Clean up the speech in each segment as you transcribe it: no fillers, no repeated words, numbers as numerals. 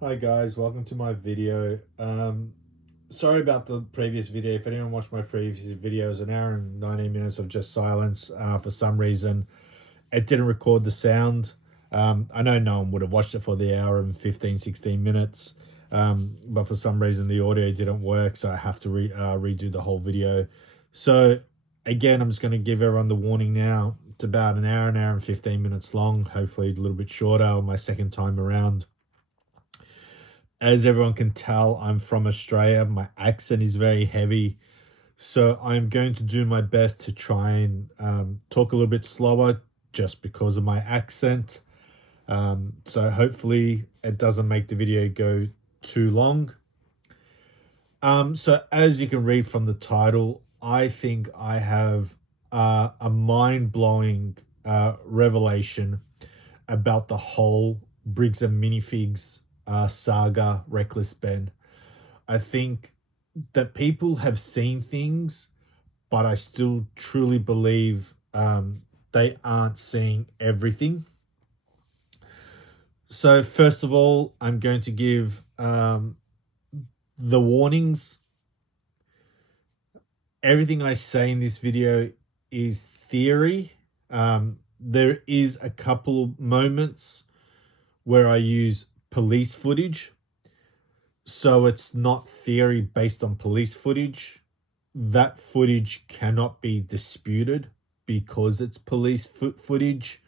Hi guys, welcome to my video. Sorry about the previous video. If anyone watched my previous video, it was an hour and 19 minutes of just silence. For some reason, it didn't record the sound. I know no one would have watched it for the hour and 15, 16 minutes. But for some reason, the audio didn't work, so I have to redo the whole video. So again, I'm just going to give everyone the warning now. It's about an hour and 15 minutes long, hopefully a little bit shorter on my second time around. As everyone can tell, I'm from Australia. My accent is very heavy. So I'm going to do my best to try and talk a little bit slower just because of my accent. So hopefully it doesn't make the video go too long. So as you can read from the title, I think I have a mind-blowing revelation about the whole Briggs and Minifigs saga, Reckless Ben. I think that people have seen things, but I still truly believe they aren't seeing everything. So, first of all, I'm going to give the warnings. Everything I say in this video is theory. There is a couple moments where I use police footage. So it's not theory based on police footage. That footage cannot be disputed because it's police footage.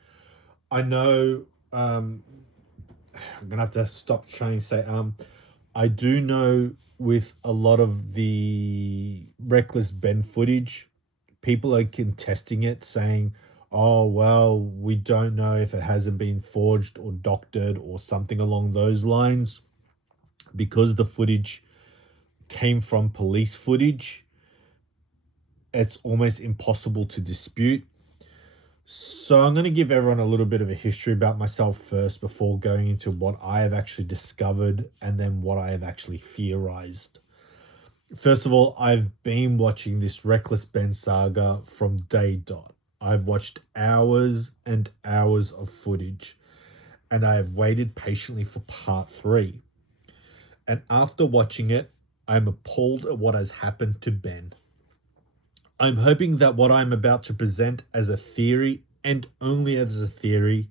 I know I'm gonna have to stop trying to say I do know with a lot of the Reckless Ben footage, people are contesting it, saying, oh, well, we don't know if it hasn't been forged or doctored or something along those lines. Because the footage came from police footage, it's almost impossible to dispute. So I'm going to give everyone a little bit of a history about myself first before going into what I have actually discovered and then what I have actually theorized. First of all, I've been watching this Reckless Ben saga from day dot. I've watched hours and hours of footage, and I have waited patiently for part 3. And after watching it, I'm appalled at what has happened to Ben. I'm hoping that what I'm about to present as a theory, and only as a theory,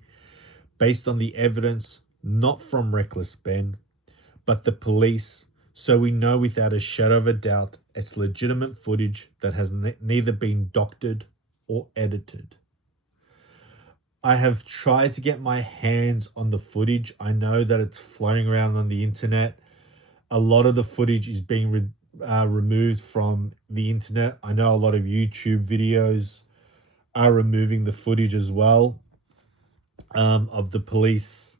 based on the evidence not from Reckless Ben, but the police, so we know without a shadow of a doubt it's legitimate footage that has neither been doctored or edited. I have tried to get my hands on the footage. I know that it's floating around on the internet. A lot of the footage is being removed from the internet. I know a lot of YouTube videos are removing the footage as well, of the police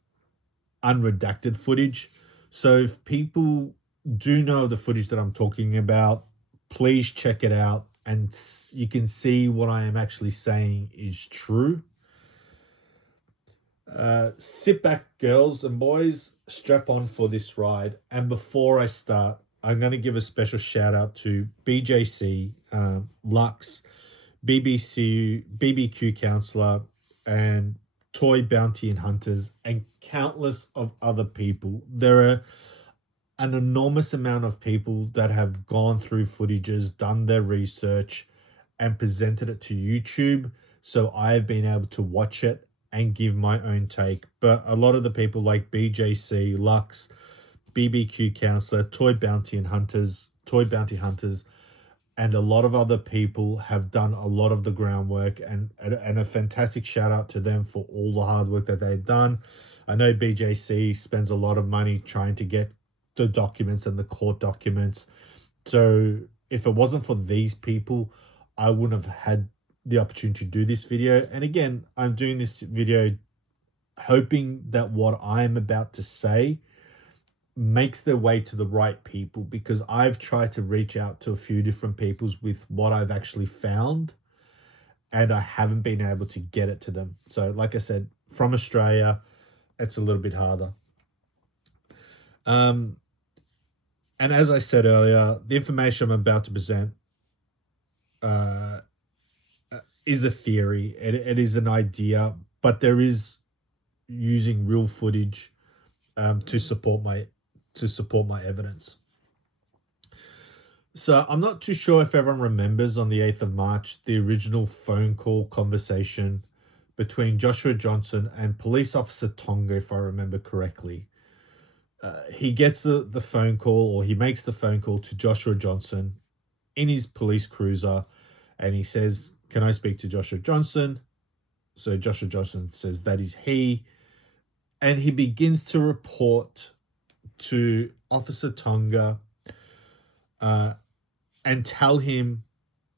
unredacted footage. So if people do know the footage that I'm talking about, please check it out and you can see what I am actually saying is true. Sit back, girls and boys, strap on for this ride. And before I start, I'm going to give a special shout out to BJC, Lux, BBQ Counselor, and Toy Bounty and Hunters, and countless of other people. There are an enormous amount of people that have gone through footages, done their research, and presented it to YouTube. So I've been able to watch it and give my own take. But a lot of the people like BJC, Lux, BBQ Counselor, Toy Bounty Hunters, and a lot of other people have done a lot of the groundwork, and a fantastic shout out to them for all the hard work that they've done. I know BJC spends a lot of money trying to get the documents and the court documents. So if it wasn't for these people, I wouldn't have had the opportunity to do this video. And again, I'm doing this video hoping that what I'm about to say makes their way to the right people, because I've tried to reach out to a few different peoples with what I've actually found and I haven't been able to get it to them. So like I said, from Australia, it's a little bit harder. And as I said earlier, the information I'm about to present uh, is a theory. It is an idea, but there is using real footage to support to support my evidence. So I'm not too sure if everyone remembers on the 8th of March, the original phone call conversation between Joshua Johnson and police officer Tonga, if I remember correctly. He gets the phone call, or he makes the phone call to Joshua Johnson in his police cruiser, and he says, "Can I speak to Joshua Johnson?" So Joshua Johnson says that is he, and he begins to report to Officer Tonga and tell him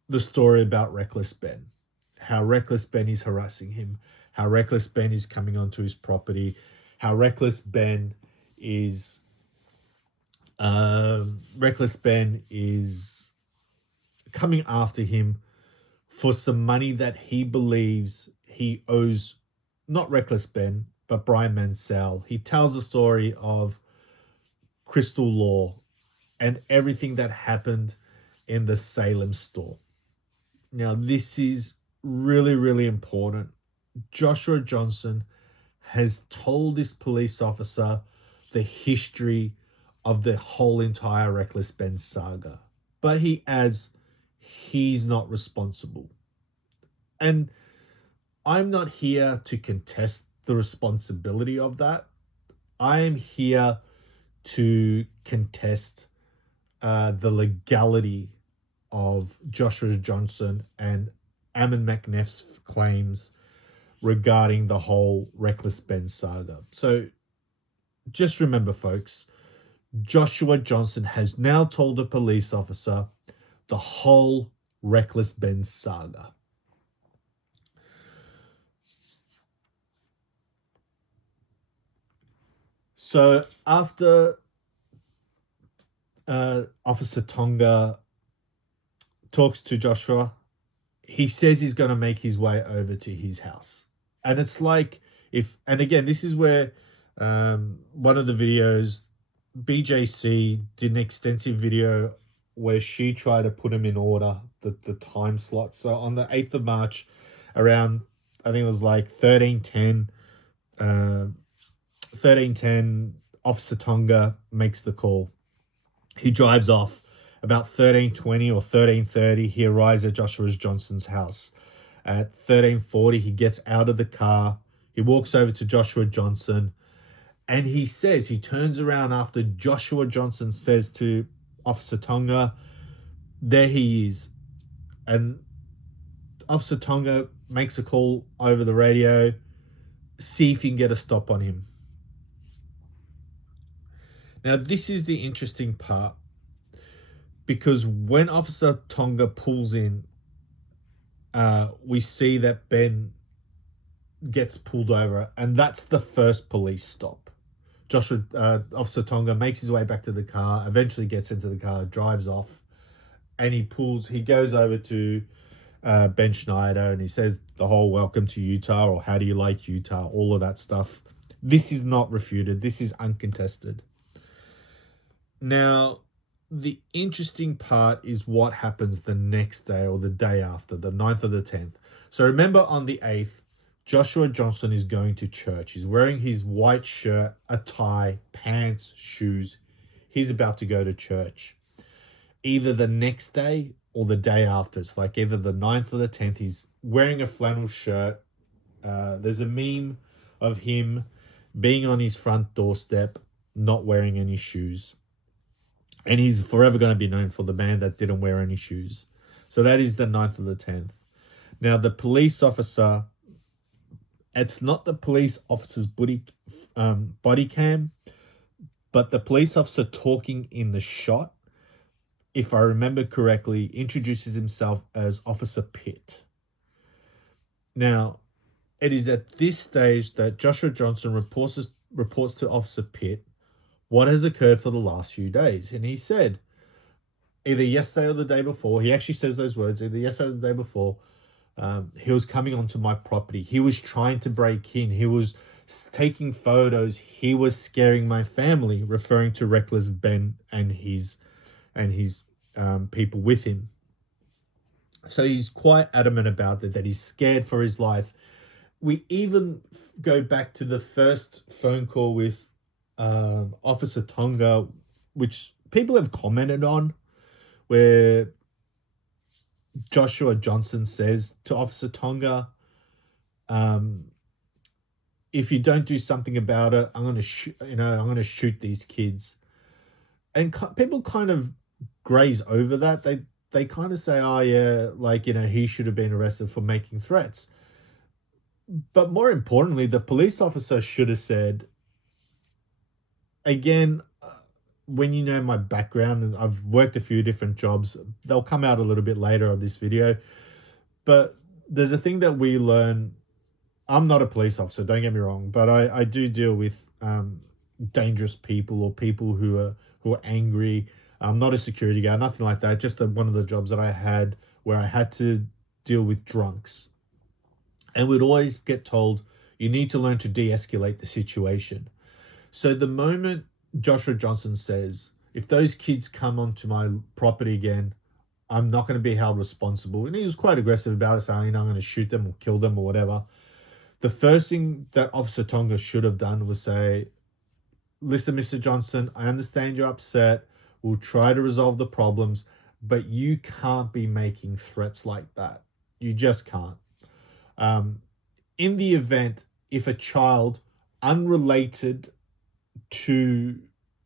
the story about Reckless Ben, how Reckless Ben is harassing him, how Reckless Ben is coming onto his property, how Reckless Ben is coming after him for some money that he believes he owes, not Reckless Ben, but Brian Mansell. He tells the story of Crystal Law and everything that happened in the Salem store. Now, this is really, really important. Joshua Johnson has told this police officer the history of the whole entire Reckless Ben saga. But he adds, he's not responsible. And I'm not here to contest the responsibility of that. I am here to contest the legality of Joshua Johnson and Ammon McNeff's claims regarding the whole Reckless Ben saga. So just remember, folks, Joshua Johnson has now told the police officer the whole Reckless Ben saga. So after Officer Tonga talks to Joshua, he says he's going to make his way over to his house. And it's like and again, this is where one of the videos, BJC did an extensive video where she tried to put him in order, the time slot. So on the 8th of March, around, I think it was like 13:10, Officer Tonga makes the call. He drives off. About 13:20 or 13:30, he arrives at Joshua Johnson's house. At 13:40, he gets out of the car. He walks over to Joshua Johnson, and he turns around after Joshua Johnson says to Officer Tonga, there he is. And Officer Tonga makes a call over the radio, see if you can get a stop on him. Now, this is the interesting part, because when Officer Tonga pulls in, we see that Ben gets pulled over, and that's the first police stop. Officer Tonga makes his way back to the car, eventually gets into the car, drives off, and he goes over to Ben Schneider, and he says the whole "welcome to Utah" or "how do you like Utah," all of that stuff. This is not refuted. This is uncontested. Now, the interesting part is what happens the next day or the day after, the 9th or the 10th. So remember, on the 8th, Joshua Johnson is going to church. He's wearing his white shirt, a tie, pants, shoes. He's about to go to church. Either the next day or the day after. It's like either the 9th or the 10th. He's wearing a flannel shirt. There's a meme of him being on his front doorstep, not wearing any shoes. And he's forever going to be known for the man that didn't wear any shoes. So that is the 9th or the 10th. Now, the police officer, it's not the police officer's body cam, but the police officer talking in the shot, if I remember correctly, introduces himself as Officer Pitt. Now, it is at this stage that Joshua Johnson reports to Officer Pitt what has occurred for the last few days. And he said, either yesterday or the day before, he actually says those words, either yesterday or the day before, he was coming onto my property. He was trying to break in. He was taking photos. He was scaring my family, referring to Reckless Ben and his people with him. So he's quite adamant about that he's scared for his life. We even go back to the first phone call with Officer Tonga, which people have commented on, where Joshua Johnson says to Officer Tonga, um, "If you don't do something about it, I'm going to shoot these kids." And people kind of graze over that. They kind of say, "Oh yeah, like he should have been arrested for making threats." But more importantly, the police officer should have said, again, when you know my background, and I've worked a few different jobs, they'll come out a little bit later on this video. But there's a thing that we learn. I'm not a police officer, don't get me wrong, but I do deal with dangerous people or people who are angry. I'm not a security guard, nothing like that. Just one of the jobs that I had where I had to deal with drunks. And we'd always get told, you need to learn to de-escalate the situation. So the moment Joshua Johnson says, if those kids come onto my property again, I'm not going to be held responsible. And he was quite aggressive about it, saying, I'm going to shoot them or kill them or whatever. The first thing that Officer Tonga should have done was say, listen, Mr. Johnson, I understand you're upset. We'll try to resolve the problems, but you can't be making threats like that. You just can't. In the event, if a child unrelated to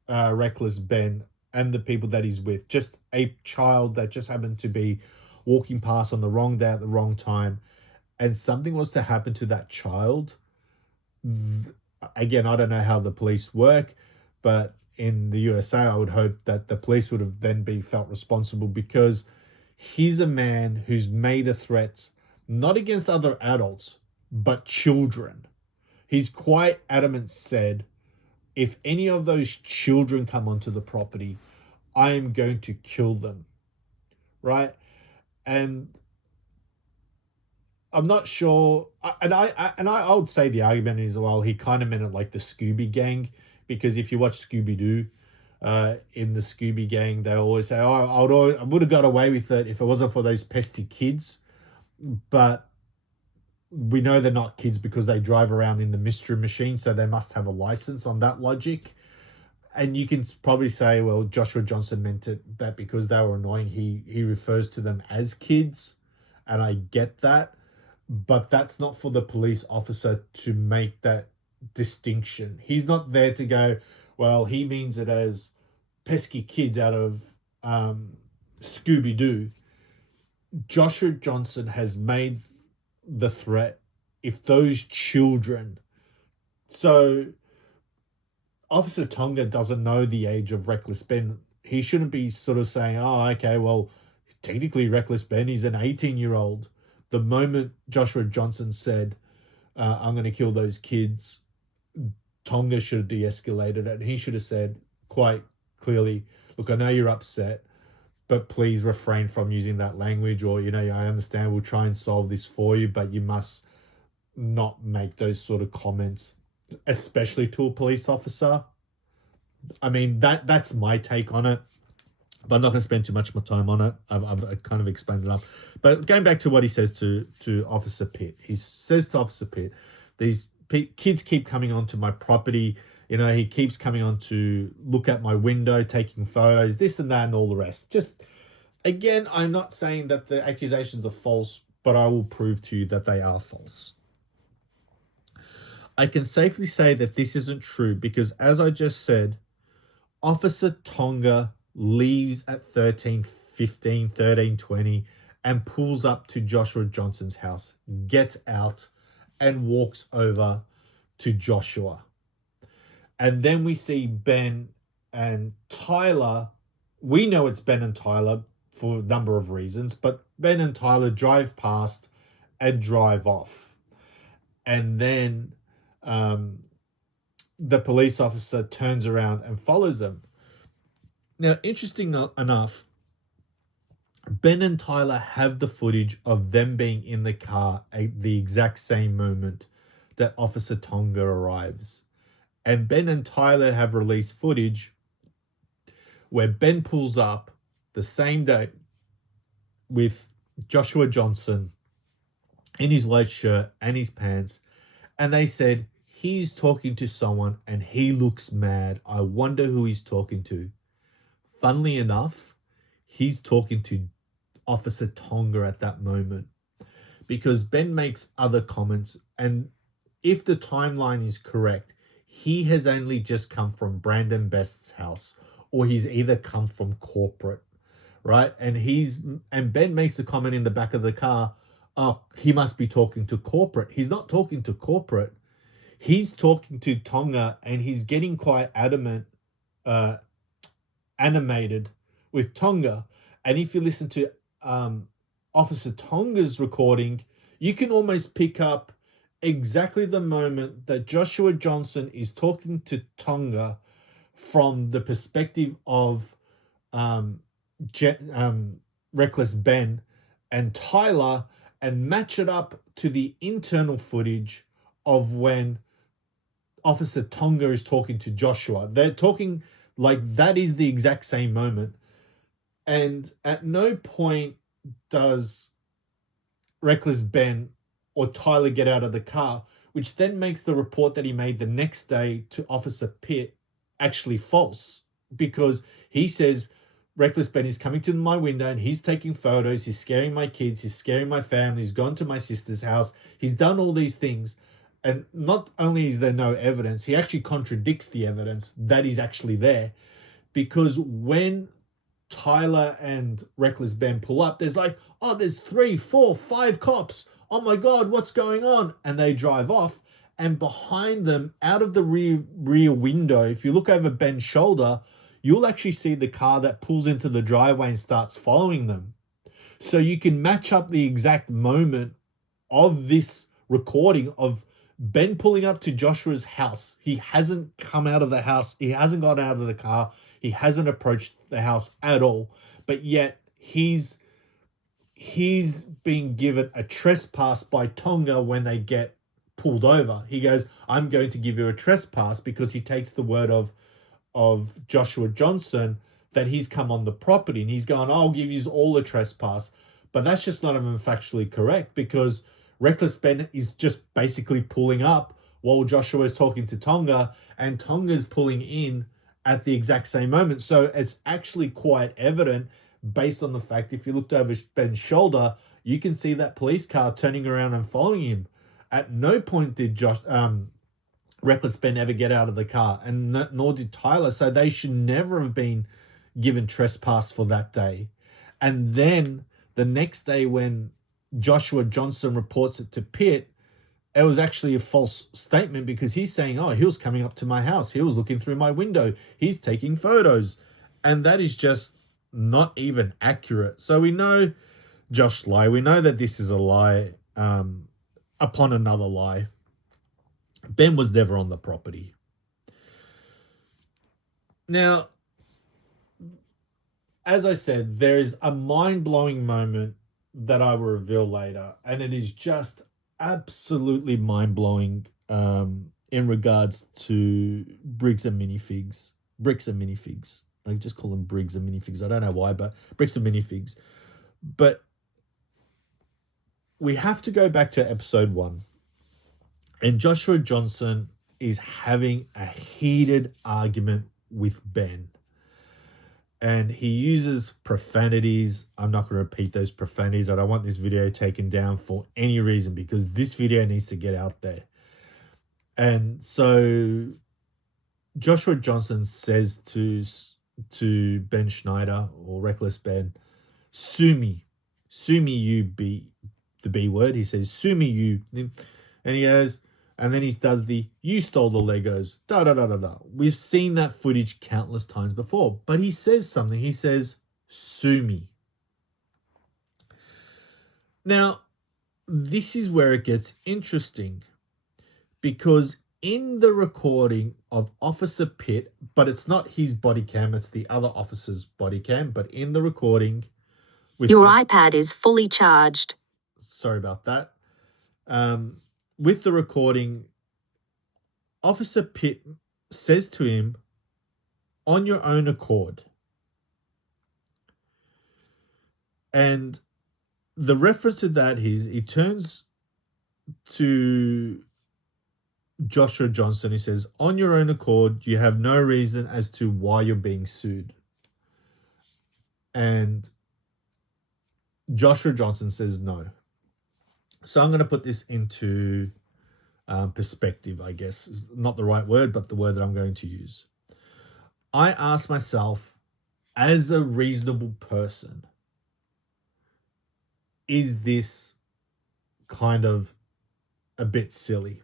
Reckless Ben and the people that he's with, just a child that just happened to be walking past on the wrong day at the wrong time, and something was to happen to that child, again, I don't know how the police work, but in the USA, I would hope that the police would have then be felt responsible, because he's a man who's made a threat, not against other adults, but children. He's quite adamant, said, if any of those children come onto the property, I am going to kill them, right? And I'm not sure, I would say the argument is, well, he kind of meant it like the Scooby Gang, because if you watch Scooby Doo, in the Scooby Gang, they always say, "Oh, I would have got away with it if it wasn't for those pesky kids." But we know they're not kids because they drive around in the mystery machine, so they must have a license on that logic. And you can probably say, well, Joshua Johnson meant it that because they were annoying, he refers to them as kids, and I get that. But that's not for the police officer to make that distinction. He's not there to go, well, he means it as pesky kids out of Scooby-Doo. Joshua Johnson has made the threat. If those children... So Officer Tonga doesn't know the age of Reckless Ben. He shouldn't be sort of saying, oh, okay, well, technically Reckless Ben is an 18-year-old. The moment Joshua Johnson said, I'm going to kill those kids, Tonga should have de-escalated it. And he should have said quite clearly, look, I know you're upset, but please refrain from using that language, or, I understand, we'll try and solve this for you, but you must not make those sort of comments, especially to a police officer. I mean, that's my take on it, but I'm not going to spend too much more time on it. I've kind of explained it up. But going back to what he says to Officer Pitt, he says to Officer Pitt, these kids keep coming onto my property. He keeps coming on to look at my window, taking photos, this and that, and all the rest. Just, again, I'm not saying that the accusations are false, but I will prove to you that they are false. I can safely say that this isn't true because, as I just said, Officer Tonga leaves at 13:15, 13:20, and pulls up to Joshua Johnson's house, gets out, and walks over to Joshua. And then we see Ben and Tyler. We know it's Ben and Tyler for a number of reasons, but Ben and Tyler drive past and drive off. And then the police officer turns around and follows them. Now, interesting enough, Ben and Tyler have the footage of them being in the car at the exact same moment that Officer Tonga arrives. And Ben and Tyler have released footage where Ben pulls up the same day with Joshua Johnson in his white shirt and his pants, and they said he's talking to someone and he looks mad. I wonder who he's talking to. Funnily enough, he's talking to Officer Tonga at that moment, because Ben makes other comments, and if the timeline is correct, he has only just come from Brandon Best's house, or he's either come from corporate, right? And Ben makes a comment in the back of the car, oh, he must be talking to corporate. He's not talking to corporate. He's talking to Tonga, and he's getting quite uh, animated with Tonga. And if you listen to Officer Tonga's recording, you can almost pick up exactly the moment that Joshua Johnson is talking to Tonga from the perspective of um, Reckless Ben and Tyler, and match it up to the internal footage of when Officer Tonga is talking to Joshua. They're talking like that is the exact same moment. And at no point does Reckless Ben or Tyler get out of the car, which then makes the report that he made the next day to Officer Pitt actually false, because he says Reckless Ben is coming to my window and he's taking photos, he's scaring my kids, he's scaring my family, he's gone to my sister's house, he's done all these things. And not only is there no evidence, he actually contradicts the evidence that is actually there, because when Tyler and Reckless Ben pull up, there's like, oh, there's 3, 4, 5 cops. Oh my God, what's going on? And they drive off. And behind them, out of the rear window, if you look over Ben's shoulder, you'll actually see the car that pulls into the driveway and starts following them. So you can match up the exact moment of this recording of Ben pulling up to Joshua's house. He hasn't come out of the house. He hasn't got out of the car. He hasn't approached the house at all. But yet he's being given a trespass by Tonga when they get pulled over. He goes, I'm going to give you a trespass, because he takes the word of Joshua Johnson that he's come on the property, and he's going, I'll give you all a trespass. But that's just not even factually correct, because Reckless Ben is just basically pulling up while Joshua is talking to Tonga, and Tonga's pulling in at the exact same moment. So it's actually quite evident, based on the fact, if you looked over Ben's shoulder, you can see that police car turning around and following him. At no point did Reckless Ben ever get out of the car, and nor did Tyler. So they should never have been given trespass for that day. And then the next day, when Joshua Johnson reports it to Pitt, it was actually a false statement, because he's saying, oh, he was coming up to my house, he was looking through my window, he's taking photos. And that is just not even accurate. So we know Josh lied. We know that this is a lie upon another lie. Ben was never on the property. Now, as I said, there is a mind-blowing moment that I will reveal later, and it is just absolutely mind-blowing in regards to Briggs and Minifigs. Bricks and Minifigs. I just call them Briggs and Minifigs. I don't know why, but Bricks and Minifigs. But we have to go back to episode 1. And Joshua Johnson is having a heated argument with Ben. And he uses profanities. I'm not going to repeat those profanities. I don't want this video taken down for any reason, because this video needs to get out there. And so Joshua Johnson says to Ben Schneider, or Reckless Ben, sue me, you be the B word. He says, sue me, you. And he goes, and then he does the, you stole the Legos, da da da da da. We've seen that footage countless times before, but he says something. He says, sue me. Now, this is where it gets interesting, because in the recording of Officer Pitt, but it's not his body cam, it's the other officer's body cam, but in the recording with your iPad is fully charged. Sorry about that. With the recording, Officer Pitt says to him, on your own accord. And the reference to that is, he turns to Joshua Johnson, he says, on your own accord, you have no reason as to why you're being sued. And Joshua Johnson says no. So I'm going to put this into perspective, I guess. Is not the right word, but the word that I'm going to use. I ask myself, as a reasonable person, is this kind of a bit silly?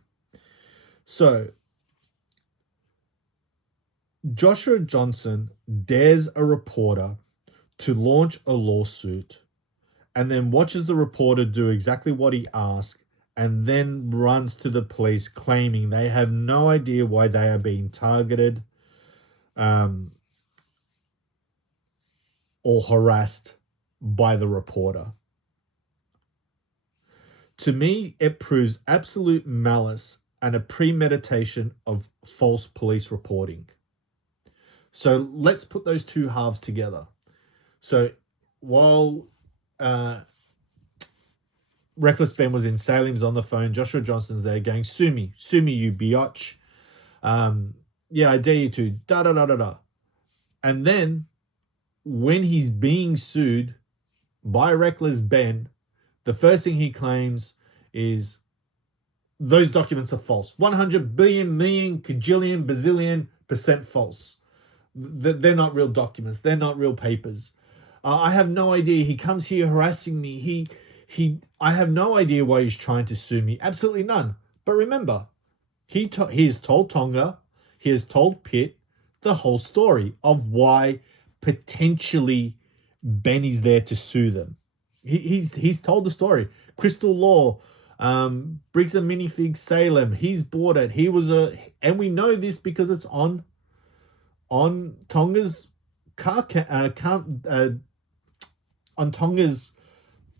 So Joshua Johnson dares a reporter to launch a lawsuit and then watches the reporter do exactly what he asked and then runs to the police claiming they have no idea why they are being targeted or harassed by the reporter. To me, it proves absolute malice and a premeditation of false police reporting. So let's put those two halves together. So while Reckless Ben was in Salem's on the phone, Joshua Johnson's there going, sue me, you biatch. Yeah, I dare you to, da-da-da-da-da. And then when he's being sued by Reckless Ben, the first thing he claims is those documents are false. 100 billion, million, cajillion, bazillion % false. They're not real documents. They're not real papers. I have no idea. He comes here harassing me. I have no idea why he's trying to sue me. Absolutely none. But remember, he has told Tonga, he has told Pitt the whole story of why potentially Ben is there to sue them. He's told the story. Crystal Law, Briggs and Minifigs Salem. He's bought it. And we know this because it's on Tonga's on Tonga's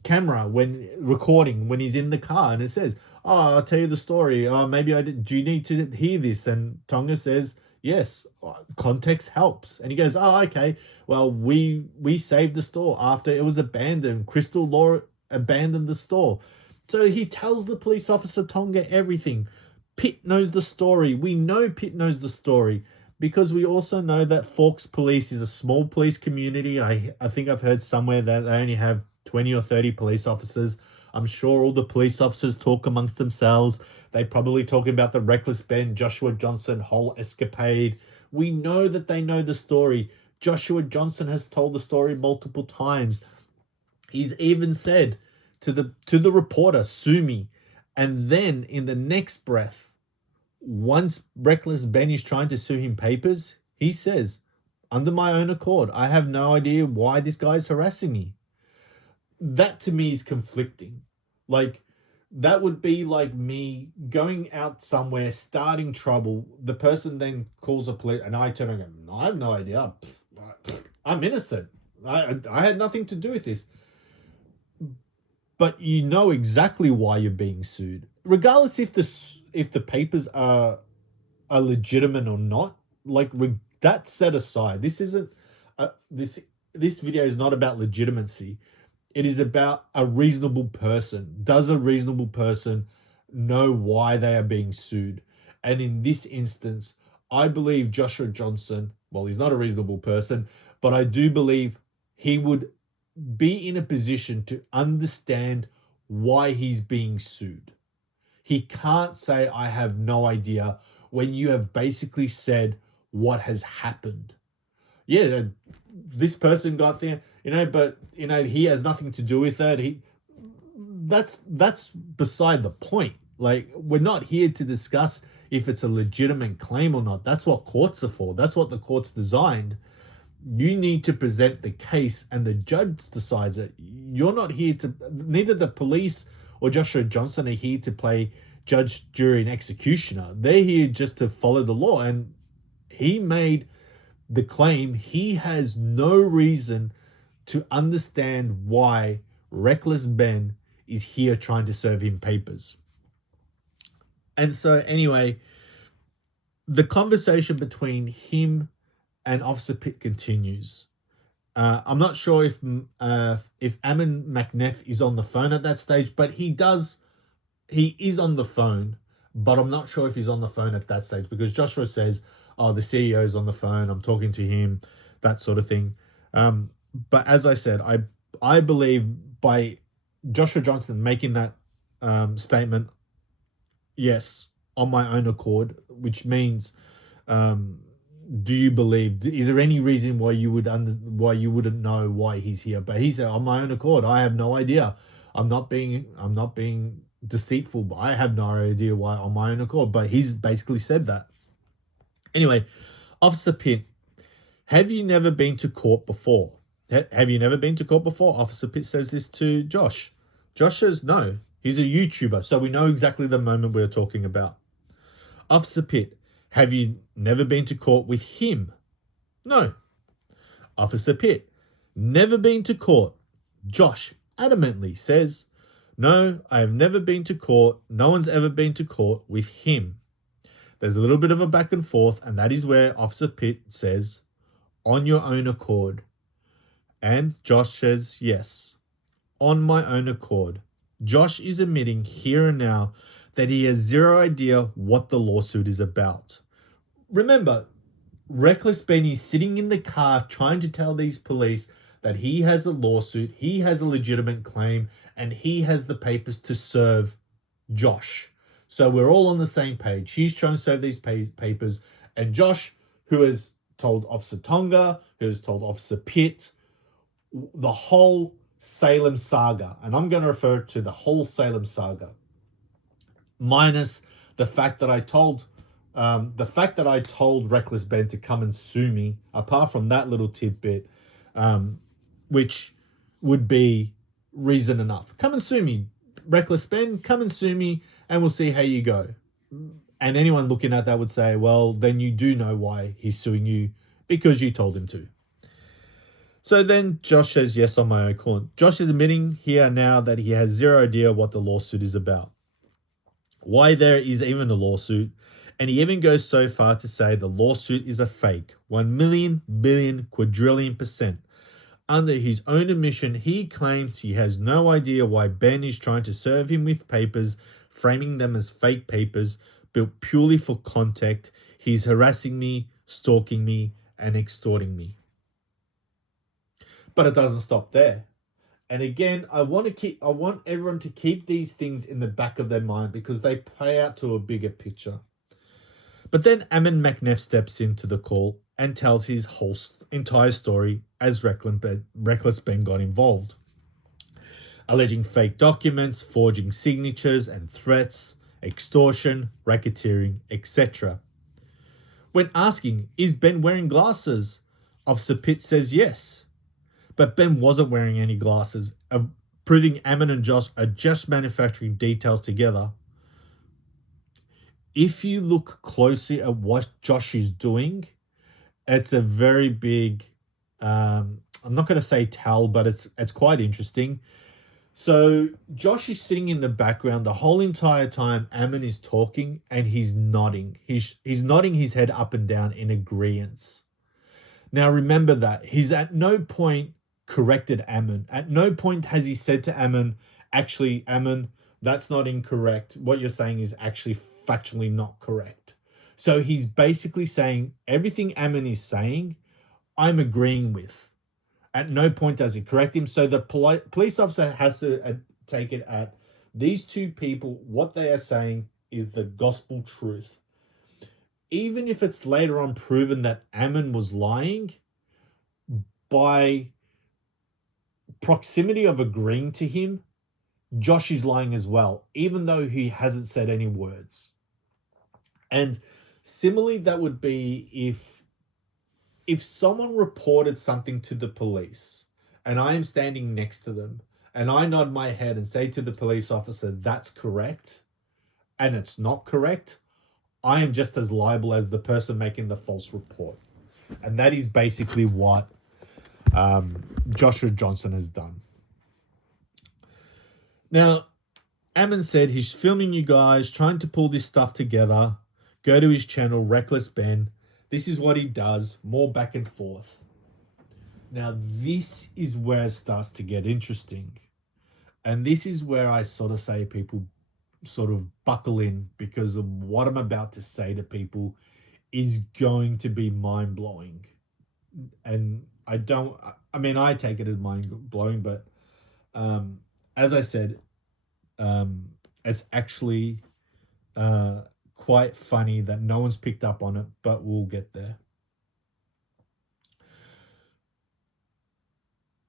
camera when recording when he's in the car, and it says, "Oh, I'll tell you the story. Oh, maybe I did. Do you need to hear this?" And Tonga says, "Yes, context helps." And he goes, "Oh, okay. Well, we saved the store after it was abandoned. Crystal Law abandoned the store." So he tells the police officer Tonga everything. Pitt knows the story. We know Pitt knows the story because we also know that Forks Police is a small police community. I think I've heard somewhere that they only have 20 or 30 police officers. I'm sure all the police officers talk amongst themselves. They probably talking about the Reckless Ben, Joshua Johnson whole escapade. We know that they know the story. Joshua Johnson has told the story multiple times. He's even said to the reporter, "Sue me." And then in the next breath, once Reckless Ben is trying to sue him papers, he says, "Under my own accord, I have no idea why this guy's harassing me." That to me is conflicting. Like, that would be like me going out somewhere, starting trouble. The person then calls the police, and I turn and go, "I have no idea. I'm innocent. I had nothing to do with this." But you know exactly why you're being sued, regardless if the papers are legitimate or not. Like, that set aside, this isn't this video is not about legitimacy. It is about a reasonable person. Does a reasonable person know why they are being sued? And in this instance, I believe Joshua Johnson, well, he's not a reasonable person, but I do believe he would be in a position to understand why he's being sued. He can't say, "I have no idea," when you have basically said what has happened. Yeah, this person got there, but he has nothing to do with that. That's beside the point. Like, we're not here to discuss if it's a legitimate claim or not. That's what courts are for. That's what the court's designed. You need to present the case and the judge decides it. You're not here to, neither the police or Joshua Johnson are here to play judge, jury, and executioner. They're here just to follow the law. And he made the claim. He has no reason to understand why Reckless Ben is here trying to serve him papers. And so anyway, the conversation between him and Officer Pitt continues. I'm not sure if Ammon McNeff is on the phone at that stage, but he is on the phone. but I'm not sure if he's on the phone at that stage because Joshua says, oh, the CEO's on the phone, I'm talking to him, that sort of thing. But as I said, I believe by Joshua Johnson making that statement, yes, on my own accord, which means, do you believe? Is there any reason why you wouldn't know why he's here? But he said, on my own accord, I have no idea. I'm not being deceitful, but I have no idea why on my own accord. But he's basically said that. Anyway, Officer Pitt, have you never been to court before? Have you never been to court before? Officer Pitt says this to Josh. Josh says no. He's a YouTuber, so we know exactly the moment we're talking about. Officer Pitt, have you never been to court with him? No. Officer Pitt, never been to court. Josh adamantly says, no, I have never been to court. No one's ever been to court with him. There's a little bit of a back and forth, and that is where Officer Pitt says, on your own accord. And Josh says, yes, on my own accord. Josh is admitting here and now that he has zero idea what the lawsuit is about. Remember, Reckless Ben is sitting in the car trying to tell these police that he has a lawsuit, he has a legitimate claim, and he has the papers to serve Josh. So we're all on the same page. He's trying to serve these papers, and Josh, who has told Officer Tonga, who has told Officer Pitt, the whole Salem saga, and I'm going to refer to the whole Salem saga, minus the fact that I told Reckless Ben to come and sue me. Apart from that little tidbit, which would be reason enough. Come and sue me, Reckless Ben. Come and sue me, and we'll see how you go. And anyone looking at that would say, well, then you do know why he's suing you, because you told him to. So then Josh says yes on my own accord. Josh is admitting here now that he has zero idea what the lawsuit is about, why there is even a lawsuit, and he even goes so far to say the lawsuit is a fake, 1 million, billion, quadrillion %. Under his own admission, he claims he has no idea why Ben is trying to serve him with papers, framing them as fake papers, built purely for contact. He's harassing me, stalking me, and extorting me. But it doesn't stop there. And again, I want everyone to keep these things in the back of their mind because they play out to a bigger picture. But then Ammon McNeff steps into the call and tells his whole entire story as Reckless Ben got involved, alleging fake documents, forging signatures and threats, extortion, racketeering, etc. When asking, is Ben wearing glasses? Officer Pitt says yes. But Ben wasn't wearing any glasses, proving Ammon and Josh are just manufacturing details together. If you look closely at what Josh is doing, it's a very big, I'm not going to say tell, but it's quite interesting. So Josh is sitting in the background the whole entire time Ammon is talking, and he's nodding. He's nodding his head up and down in agreement. Now remember that he's at no point corrected Ammon. At no point has he said to Ammon, actually, Ammon, that's not incorrect. What you're saying is actually factually not correct. So he's basically saying everything Ammon is saying, I'm agreeing with. At no point does he correct him. So the police officer has to take it at these two people, what they are saying is the gospel truth. Even if it's later on proven that Ammon was lying, by proximity of agreeing to him, Josh is lying as well, even though he hasn't said any words. And similarly, that would be if someone reported something to the police and I am standing next to them and I nod my head and say to the police officer, that's correct, and it's not correct, I am just as liable as the person making the false report. And that is basically what Joshua Johnson has done. Now, Ammon said he's filming you guys, trying to pull this stuff together. Go to his channel, Reckless Ben. This is what he does, more back and forth. Now, this is where it starts to get interesting. And this is where I sort of say, people, sort of buckle in, because of what I'm about to say to people is going to be mind-blowing. And I take it as mind-blowing, but as I said, it's actually quite funny that no one's picked up on it, but we'll get there.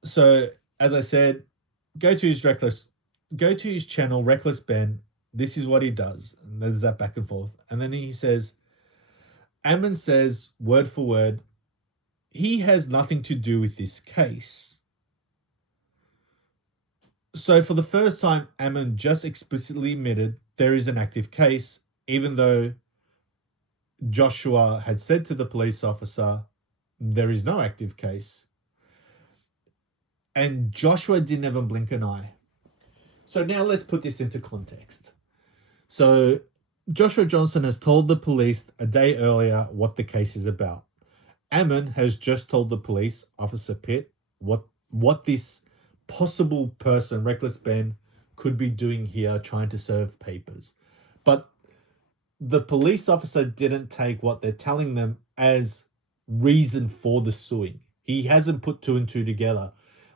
So, as I said, go to his channel, Reckless Ben. This is what he does. And there's that back and forth. And then he says, Ammon says, word for word, he has nothing to do with this case. So for the first time, Ammon just explicitly admitted there is an active case, even though Joshua had said to the police officer, there is no active case. And Joshua didn't even blink an eye. So now let's put this into context. So Joshua Johnson has told the police a day earlier what the case is about. Ammon has just told the police, Officer Pitt, what this possible person, Reckless Ben, could be doing here, trying to serve papers. But the police officer didn't take what they're telling them as reason for the suing. He hasn't put two and two together.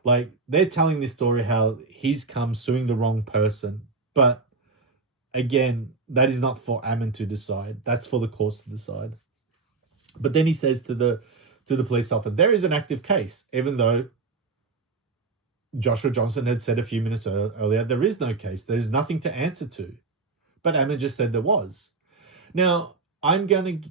Like, they're telling this story how he's come suing the wrong person. But again, that is not for Ammon to decide. That's for the courts to decide. But then he says to the police officer, there is an active case, even though Joshua Johnson had said a few minutes earlier, there is no case. There's nothing to answer to. But Ammon just said there was. Now, I'm going to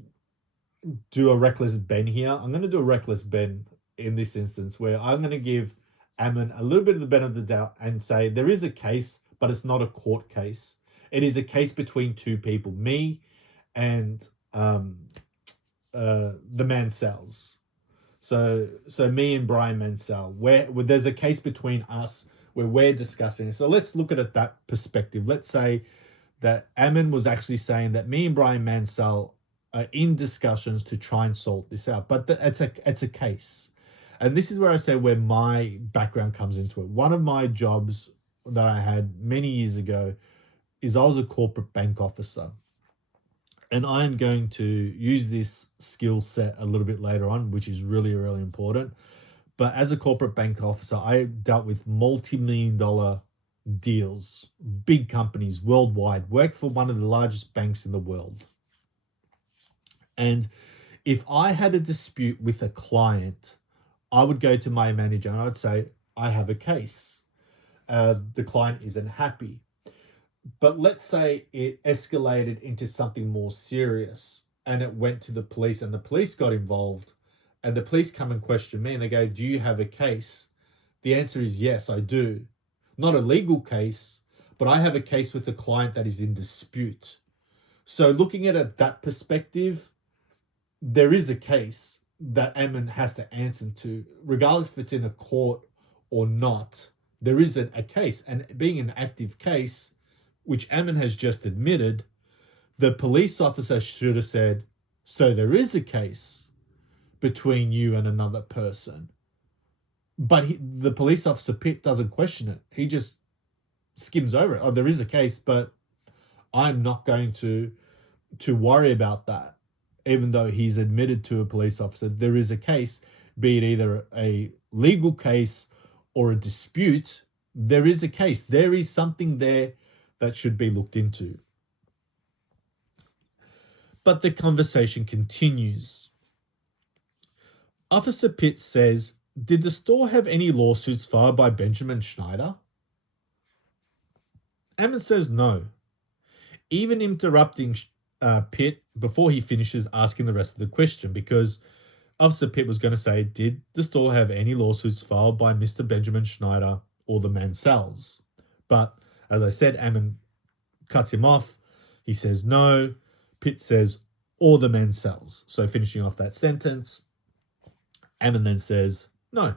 do a Reckless Ben here. I'm going to do a Reckless Ben in this instance, where I'm going to give Ammon a little bit of the benefit of the doubt and say there is a case, but it's not a court case. It is a case between two people, me and the Mansells. So me and Brian Mansell, where there's a case between us where we're discussing it. So let's look at it that perspective. Let's say that Ammon was actually saying that me and Brian Mansell are in discussions to try and sort this out. But it's a case. And this is where I say where my background comes into it. One of my jobs that I had many years ago is I was a corporate bank officer. And I'm going to use this skill set a little bit later on, which is really, really important. But as a corporate bank officer, I dealt with multi-million-dollar deals, big companies worldwide, worked for one of the largest banks in the world. And if I had a dispute with a client, I would go to my manager and I'd say, I have a case. The client isn't happy. But let's say it escalated into something more serious and it went to the police and the police got involved and the police come and question me and they go, do you have a case? The answer is yes, I do. Not a legal case, but I have a case with a client that is in dispute. So looking at it that perspective, there is a case that Ammon has to answer to, regardless if it's in a court or not. There is a case, and being an active case, which Ammon has just admitted, the police officer should have said, so there is a case between you and another person. But the police officer, Pitt, doesn't question it. He just skims over it. Oh, there is a case, but I'm not going to worry about that. Even though he's admitted to a police officer, there is a case, be it either a legal case or a dispute, there is a case. There is something there that should be looked into. But the conversation continues. Officer Pitt says, did the store have any lawsuits filed by Benjamin Schneider? Ammon says no, even interrupting Pitt before he finishes asking the rest of the question, because Officer Pitt was going to say, did the store have any lawsuits filed by Mr. Benjamin Schneider or the Mansells? But as I said, Ammon cuts him off. He says no. Pitt says, or the Mansells. So finishing off that sentence, Ammon then says no.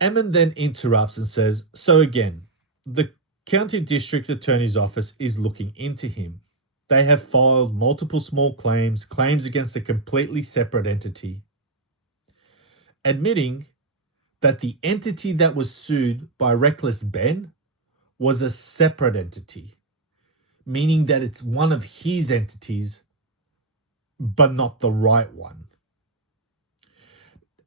Ammon then interrupts and says, so again, the County District Attorney's Office is looking into him. They have filed multiple small claims against a completely separate entity, admitting that the entity that was sued by Reckless Ben was a separate entity, meaning that it's one of his entities, but not the right one.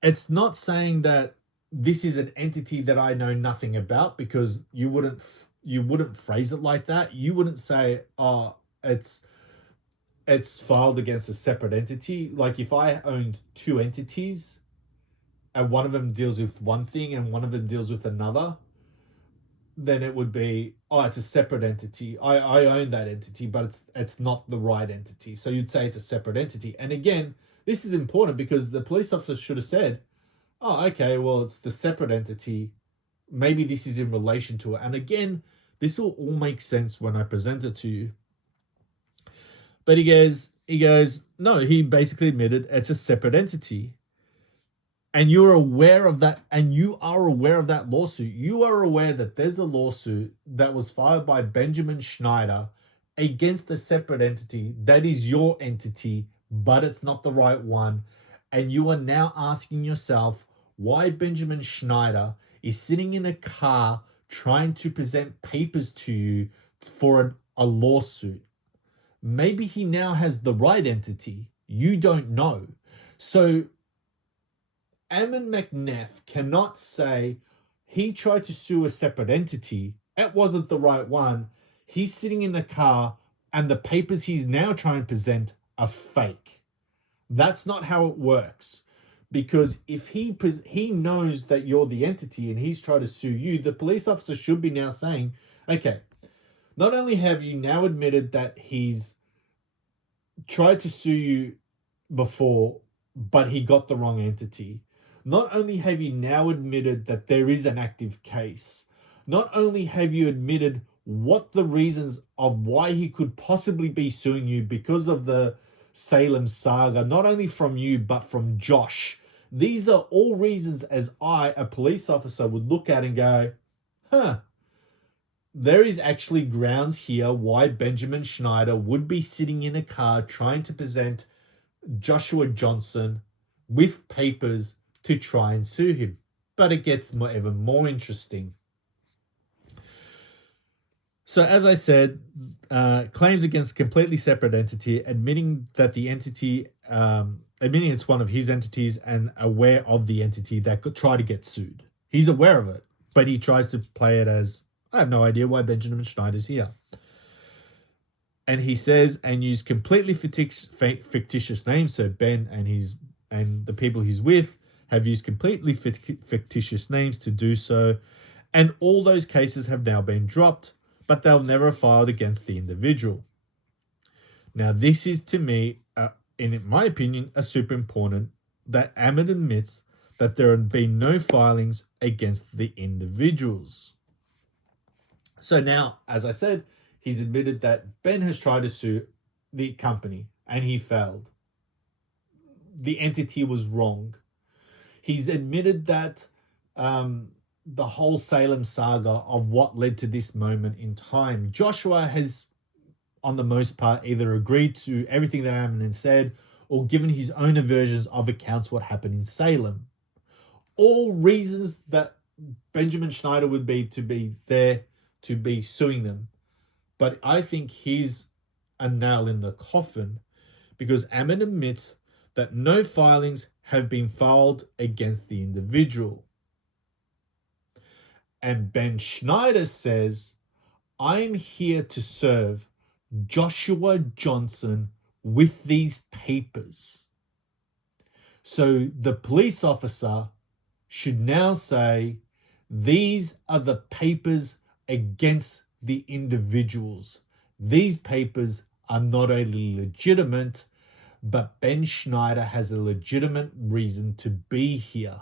It's not saying that this is an entity that I know nothing about, because you wouldn't phrase it like that. You wouldn't say, oh, it's filed against a separate entity. Like if I owned two entities and one of them deals with one thing and one of them deals with another, then it would be, oh, it's a separate entity. I own that entity, but it's not the right entity. So you'd say it's a separate entity. And again, this is important because the police officer should have said, oh, okay, well, it's the separate entity. Maybe this is in relation to it. And again, this will all make sense when I present it to you. But he goes, no, he basically admitted it's a separate entity. And you're aware of that, and you are aware of that lawsuit. You are aware that there's a lawsuit that was filed by Benjamin Schneider against a separate entity that is your entity, but it's not the right one. And you are now asking yourself why Benjamin Schneider is sitting in a car trying to present papers to you for a lawsuit. Maybe he now has the right entity. You don't know. So Ammon McNeff cannot say he tried to sue a separate entity. It wasn't the right one. He's sitting in the car and the papers he's now trying to present are fake. That's not how it works. Because if he knows that you're the entity and he's trying to sue you, the police officer should be now saying, okay, not only have you now admitted that he's tried to sue you before, but he got the wrong entity. Not only have you now admitted that there is an active case, not only have you admitted what the reasons of why he could possibly be suing you because of the Salem saga, not only from you, but from Josh. These are all reasons as I, a police officer, would look at and go, there is actually grounds here why Benjamin Schneider would be sitting in a car trying to present Joshua Johnson with papers to try and sue him. But it gets even more interesting. So as I said, claims against a completely separate entity, admitting that the entity, admitting it's one of his entities and aware of the entity that could try to get sued. He's aware of it, but he tries to play it as, I have no idea why Benjamin Schneider's here. And he says, and use completely fictitious names. So Ben and the people he's with have used completely fictitious names to do so. And all those cases have now been dropped, but they'll never filed against the individual. Now, this is, to me, in my opinion, a super important that Ammon admits that there have been no filings against the individuals. So now, as I said, he's admitted that Ben has tried to sue the company and he failed. The entity was wrong. He's admitted that the whole Salem saga of what led to this moment in time, Joshua has, on the most part, either agreed to everything that Ammon said or given his own versions of accounts what happened in Salem. All reasons that Benjamin Schneider would be to be there to be suing them. But I think he's a nail in the coffin because Ammon admits that no filings have been filed against the individual. And Ben Schneider says, I'm here to serve Joshua Johnson with these papers. So the police officer should now say, these are the papers against the individuals. These papers are not only legitimate, but Ben Schneider has a legitimate reason to be here.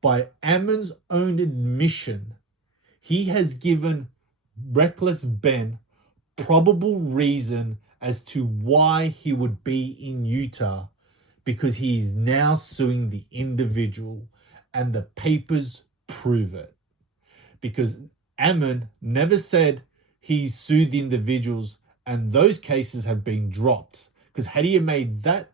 By Ammon's own admission, he has given reckless Ben probable reason as to why he would be in Utah, because he is now suing the individual and the papers prove it. Because Ammon never said he sued the individuals and those cases have been dropped. Because had he made that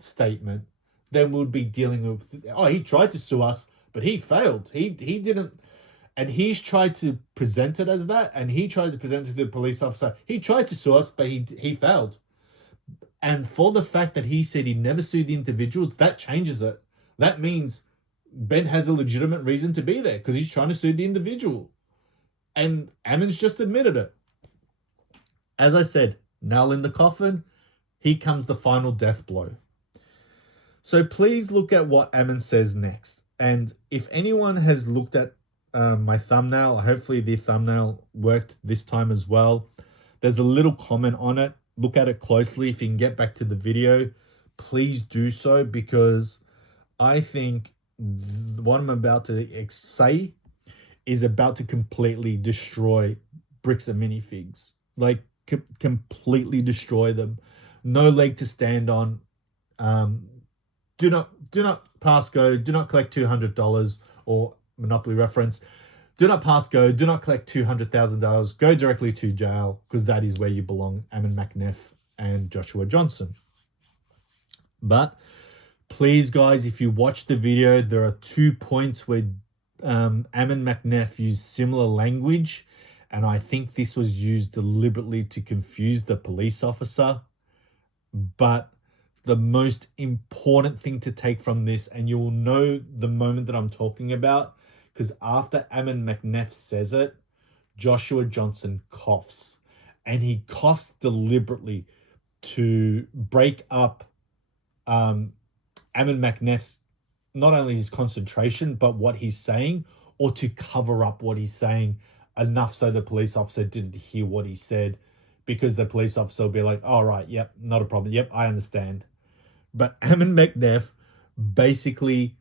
statement, then we'd be dealing with, he tried to sue us, but he failed. He didn't, And he's tried to present it as that, and he tried to present it to the police officer. He tried to sue us, but he failed. And for the fact that he said he never sued the individuals, that changes it. That means Ben has a legitimate reason to be there because he's trying to sue the individual. And Ammon's just admitted it. As I said, nail in the coffin, here comes the final death blow. So please look at what Ammon says next. And if anyone has looked at my thumbnail, hopefully the thumbnail worked this time as well. There's a little comment on it. Look at it closely. If you can get back to the video, please do so, because I think what I'm about to say is about to completely destroy Bricks and Minifigs. Like, completely destroy them. No leg to stand on. Do not pass go. Do not collect $200, or Monopoly reference. Do not pass go. Do not collect $200,000. Go directly to jail, because that is where you belong, Ammon McNeff and Joshua Johnson. But please, guys, if you watch the video, there are 2 points where Ammon McNeff used similar language, and I think this was used deliberately to confuse the police officer. But the most important thing to take from this, and you will know the moment that I'm talking about, because after Ammon McNeff says it, Joshua Johnson coughs. And he coughs deliberately to break up Ammon McNeff's, not only his concentration, but what he's saying, or to cover up what he's saying enough so the police officer didn't hear what he said, because the police officer will be like, all right, yep, not a problem. Yep, I understand. But Ammon McNeff basically,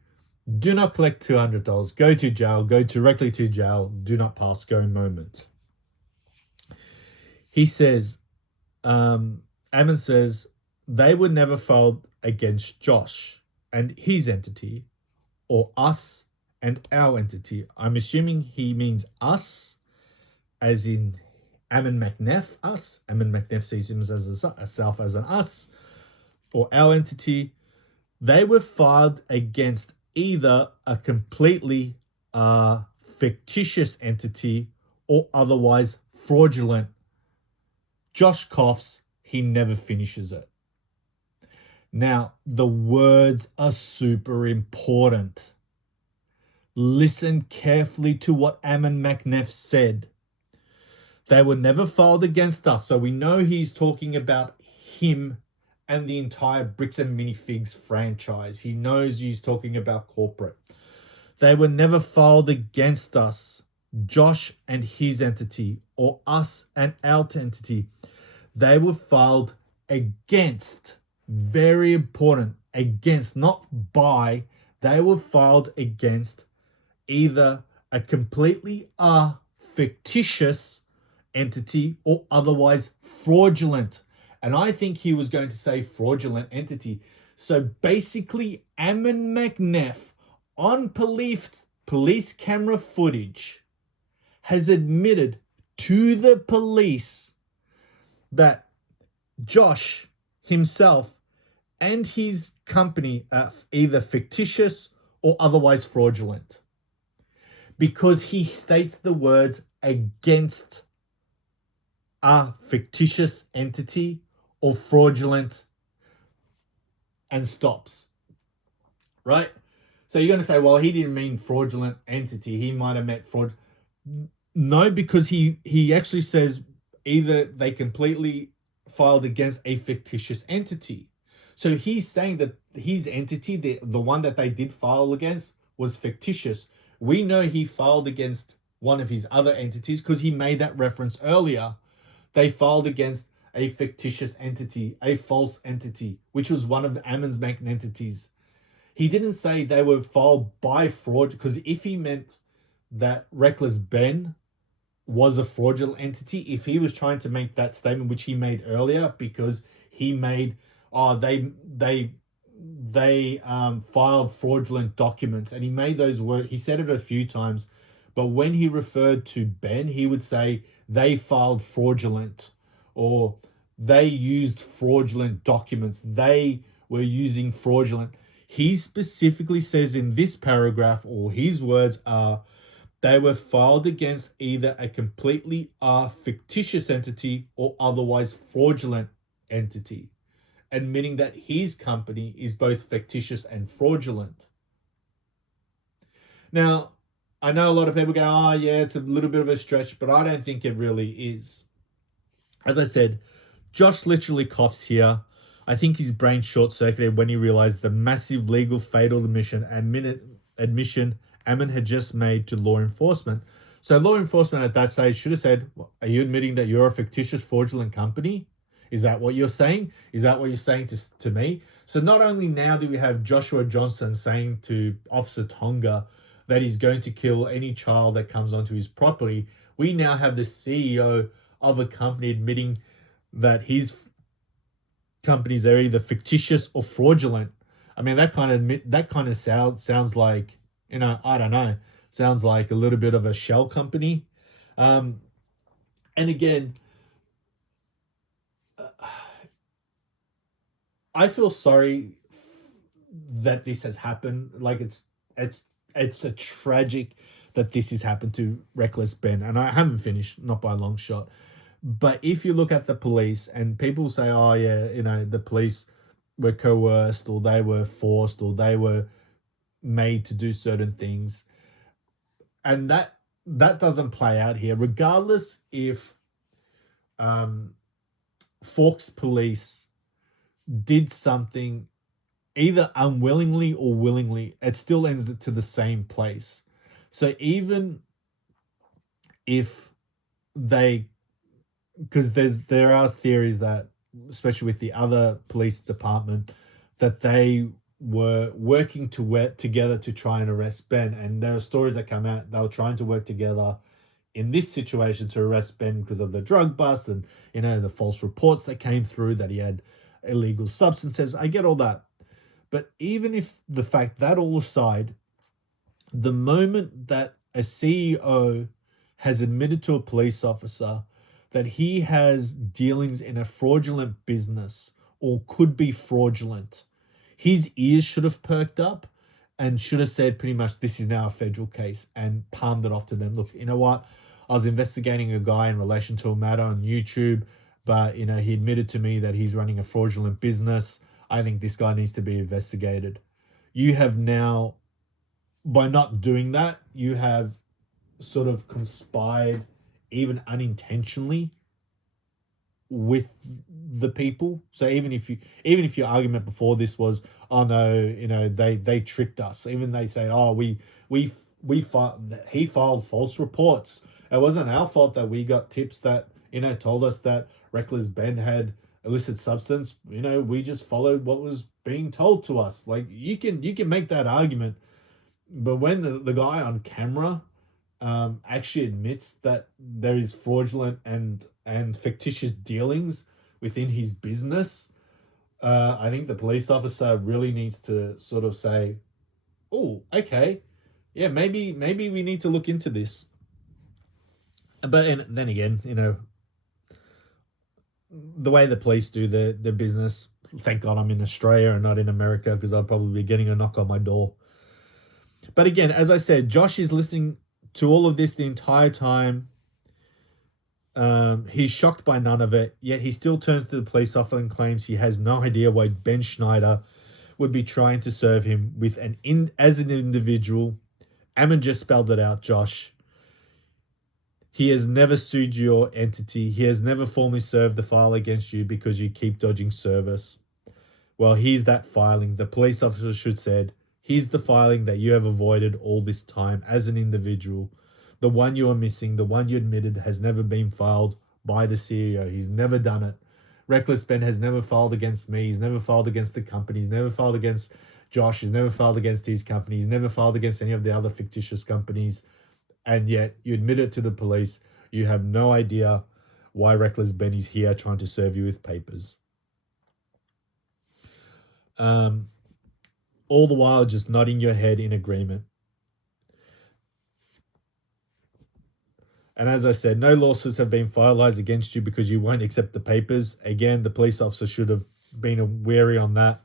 do not collect $200. Go to jail. Go directly to jail. Do not pass go moment. He says, Ammon says, they would never file against Josh and his entity, or us and our entity. I'm assuming he means us, as in Ammon McNeff, us. Ammon McNeff sees himself as an us, or our entity. They were filed against either a completely fictitious entity or otherwise fraudulent. Josh coughs, he never finishes it. Now, the words are super important. Listen carefully to what Ammon McNeff said. They were never filed against us, so we know he's talking about him and the entire Bricks and Minifigs franchise. He knows he's talking about corporate. They were never filed against us, Josh and his entity, or us and our entity. They were filed against, very important, against, not by. They were filed against either a completely fictitious entity or otherwise fraudulent. And I think he was going to say fraudulent entity. So basically, Ammon McNeff, on police camera footage, has admitted to the police that Josh himself and his company are either fictitious or otherwise fraudulent, because he states the words against a fictitious entity or fraudulent and stops. Right? So you're going to say, well, he didn't mean fraudulent entity. He might have meant fraud. No, because he actually says either they completely filed against a fictitious entity. So he's saying that his entity, the one that they did file against, was fictitious. We know he filed against one of his other entities because he made that reference earlier. They filed against a fictitious entity, a false entity, which was one of Ammon's main entities. He didn't say they were filed by fraud, because if he meant that Reckless Ben was a fraudulent entity, if he was trying to make that statement, which he made earlier, because he made, they filed fraudulent documents, and he made those words, he said it a few times, but when he referred to Ben, he would say they filed fraudulent, or they used fraudulent documents, they were using fraudulent. He specifically says in this paragraph, or his words are, they were filed against either a completely fictitious entity or otherwise fraudulent entity, admitting that his company is both fictitious and fraudulent. Now, I know a lot of people go, oh, yeah, it's a little bit of a stretch, but I don't think it really is. As I said, Josh literally coughs here. I think his brain short-circuited when he realized the massive legal fatal admission Ammon had just made to law enforcement. So law enforcement at that stage should have said, are you admitting that you're a fictitious fraudulent company? Is that what you're saying? Is that what you're saying to me? So not only now do we have Joshua Johnson saying to Officer Tonga that he's going to kill any child that comes onto his property, we now have the CEO of a company admitting that his companies are either fictitious or fraudulent. I mean, that kind of sounds like, I don't know, sounds like a little bit of a shell company. And again, I feel sorry that this has happened. Like it's a tragic that this has happened to Reckless Ben, and I haven't finished, not by a long shot. But if you look at the police and people say, oh yeah, the police were coerced or they were forced or they were made to do certain things, and that doesn't play out here, regardless if Forks police did something either unwillingly or willingly, it still ends to the same place. So even if they, because there are theories that, especially with the other police department, that they were working together to try and arrest Ben. And there are stories that come out, they were trying to work together in this situation to arrest Ben because of the drug bust and, the false reports that came through that he had illegal substances. I get all that. But even if the fact that all aside, the moment that a CEO has admitted to a police officer that he has dealings in a fraudulent business or could be fraudulent, his ears should have perked up and should have said pretty much, this is now a federal case, and palmed it off to them. Look, you know what? I was investigating a guy in relation to a matter on YouTube, but, he admitted to me that he's running a fraudulent business. I think this guy needs to be investigated. You have now, by not doing that, you have sort of conspired, even unintentionally, with the people. So even if your argument before this was, oh no, they tricked us, even they say, oh, he filed false reports. It wasn't our fault that we got tips that told us that Reckless Ben had illicit substance. We just followed what was being told to us. Like, you can make that argument, but when the guy on camera actually admits that there is fraudulent and fictitious dealings within his business, I think the police officer really needs to sort of say, oh, okay, yeah, maybe we need to look into this. But then again, the way the police do their business, thank God I'm in Australia and not in America, because I'll probably be getting a knock on my door. But again, as I said, Josh is listening to all of this the entire time. He's shocked by none of it, yet he still turns to the police officer and claims he has no idea why Ben Schneider would be trying to serve him with as an individual. Ammon just spelled it out, Josh. He has never sued your entity. He has never formally served the file against you because you keep dodging service. Well, here's that filing. The police officer should have said, here's the filing that you have avoided all this time as an individual. The one you are missing, the one you admitted, has never been filed by the CEO. He's never done it. Reckless Ben has never filed against me. He's never filed against the company. He's never filed against Josh. He's never filed against his company. He's never filed against any of the other fictitious companies. And yet you admit it to the police. You have no idea why Reckless Ben is here trying to serve you with papers. All the while just nodding your head in agreement. And as I said, no lawsuits have been finalized against you because you won't accept the papers. Again, the police officer should have been wary on that.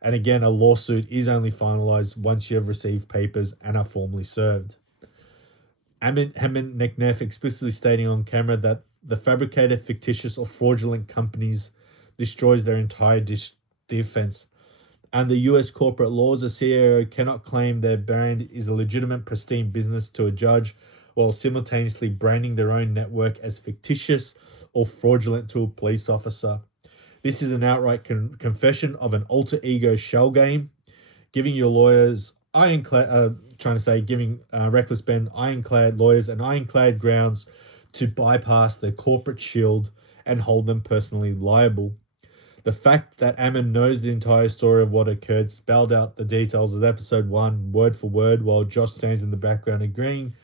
And again, a lawsuit is only finalized once you have received papers and are formally served. Ammon McNeff explicitly stating on camera that the fabricated, fictitious, or fraudulent companies destroys their entire defense. Under US corporate laws, a CEO cannot claim their brand is a legitimate, pristine business to a judge while simultaneously branding their own network as fictitious or fraudulent to a police officer. This is an outright confession of an alter ego shell game, giving your lawyers giving reckless Ben ironclad lawyers and ironclad grounds to bypass their corporate shield and hold them personally liable. The fact that Ammon knows the entire story of what occurred, spelled out the details of episode 1 word for word, while Josh stands in the background agreeing,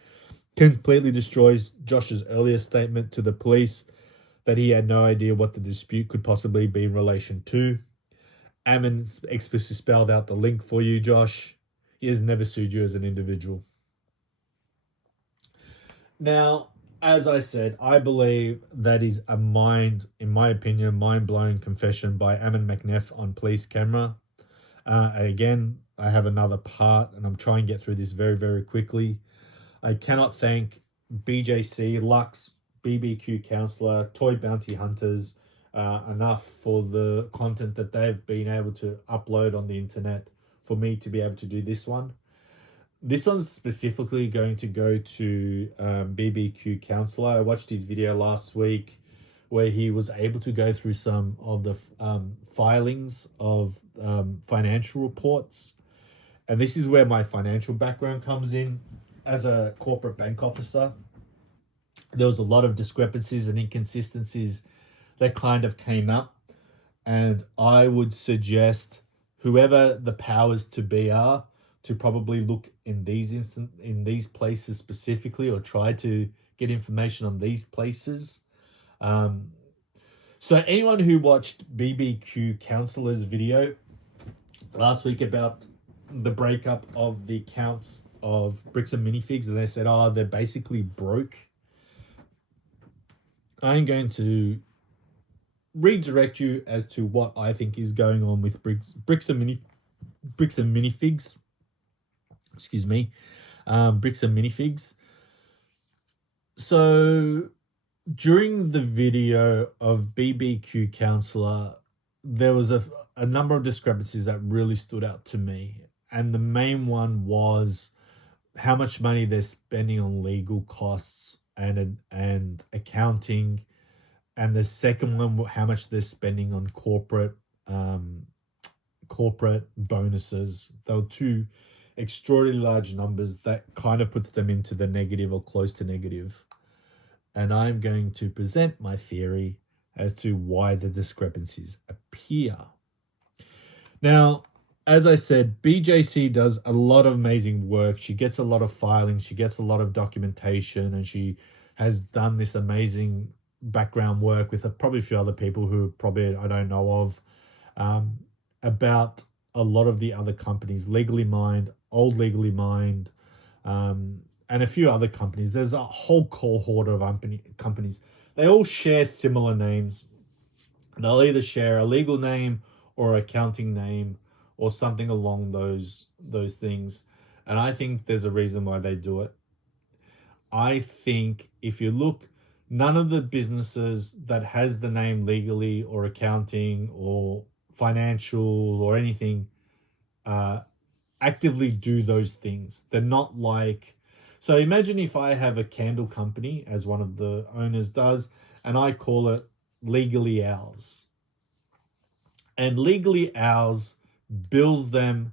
completely destroys Josh's earlier statement to the police that he had no idea what the dispute could possibly be in relation to. Ammon explicitly spelled out the link for you, Josh. He has never sued you as an individual. Now, as I said, I believe that is in my opinion, mind-blowing confession by Ammon McNeff on police camera. Again, I have another part, and I'm trying to get through this very, very quickly. I cannot thank BJC, Lux, BBQ Counselor, Toy Bounty Hunters enough for the content that they've been able to upload on the internet for me to be able to do this one. This one's specifically going to go to BBQ Counselor. I watched his video last week where he was able to go through some of the filings of financial reports. And this is where my financial background comes in. As a corporate bank officer, there was a lot of discrepancies and inconsistencies that kind of came up. And I would suggest whoever the powers to be are to probably look in these places specifically, or try to get information on these places. So anyone who watched BBQ Counselor's video last week about the breakup of the accounts of Bricks and Minifigs, and they said, oh, they're basically broke, I'm going to redirect you as to what I think is going on with Bricks and Minifigs. Excuse me, Bricks and Minifigs. So during the video of BBQ Counselor, there was a number of discrepancies that really stood out to me. And the main one was how much money they're spending on legal costs and accounting. And the second one, how much they're spending on corporate bonuses. They were two extraordinarily large numbers that kind of puts them into the negative or close to negative. And I'm going to present my theory as to why the discrepancies appear. Now, as I said, BJC does a lot of amazing work. She gets a lot of filings, she gets a lot of documentation, and she has done this amazing background work with probably a few other people who probably I don't know of, about a lot of the other companies, Legally Mind, Old Legally Mind, and a few other companies. There's a whole cohort of companies. They all share similar names. They'll either share a legal name or accounting name or something along those things. And I think there's a reason why they do it. I think if you look, none of the businesses that has the name legally or accounting or financial or anything actively do those things. They're not like, so imagine if I have a candle company, as one of the owners does, and I call it Legally Ours. And Legally Ours bills them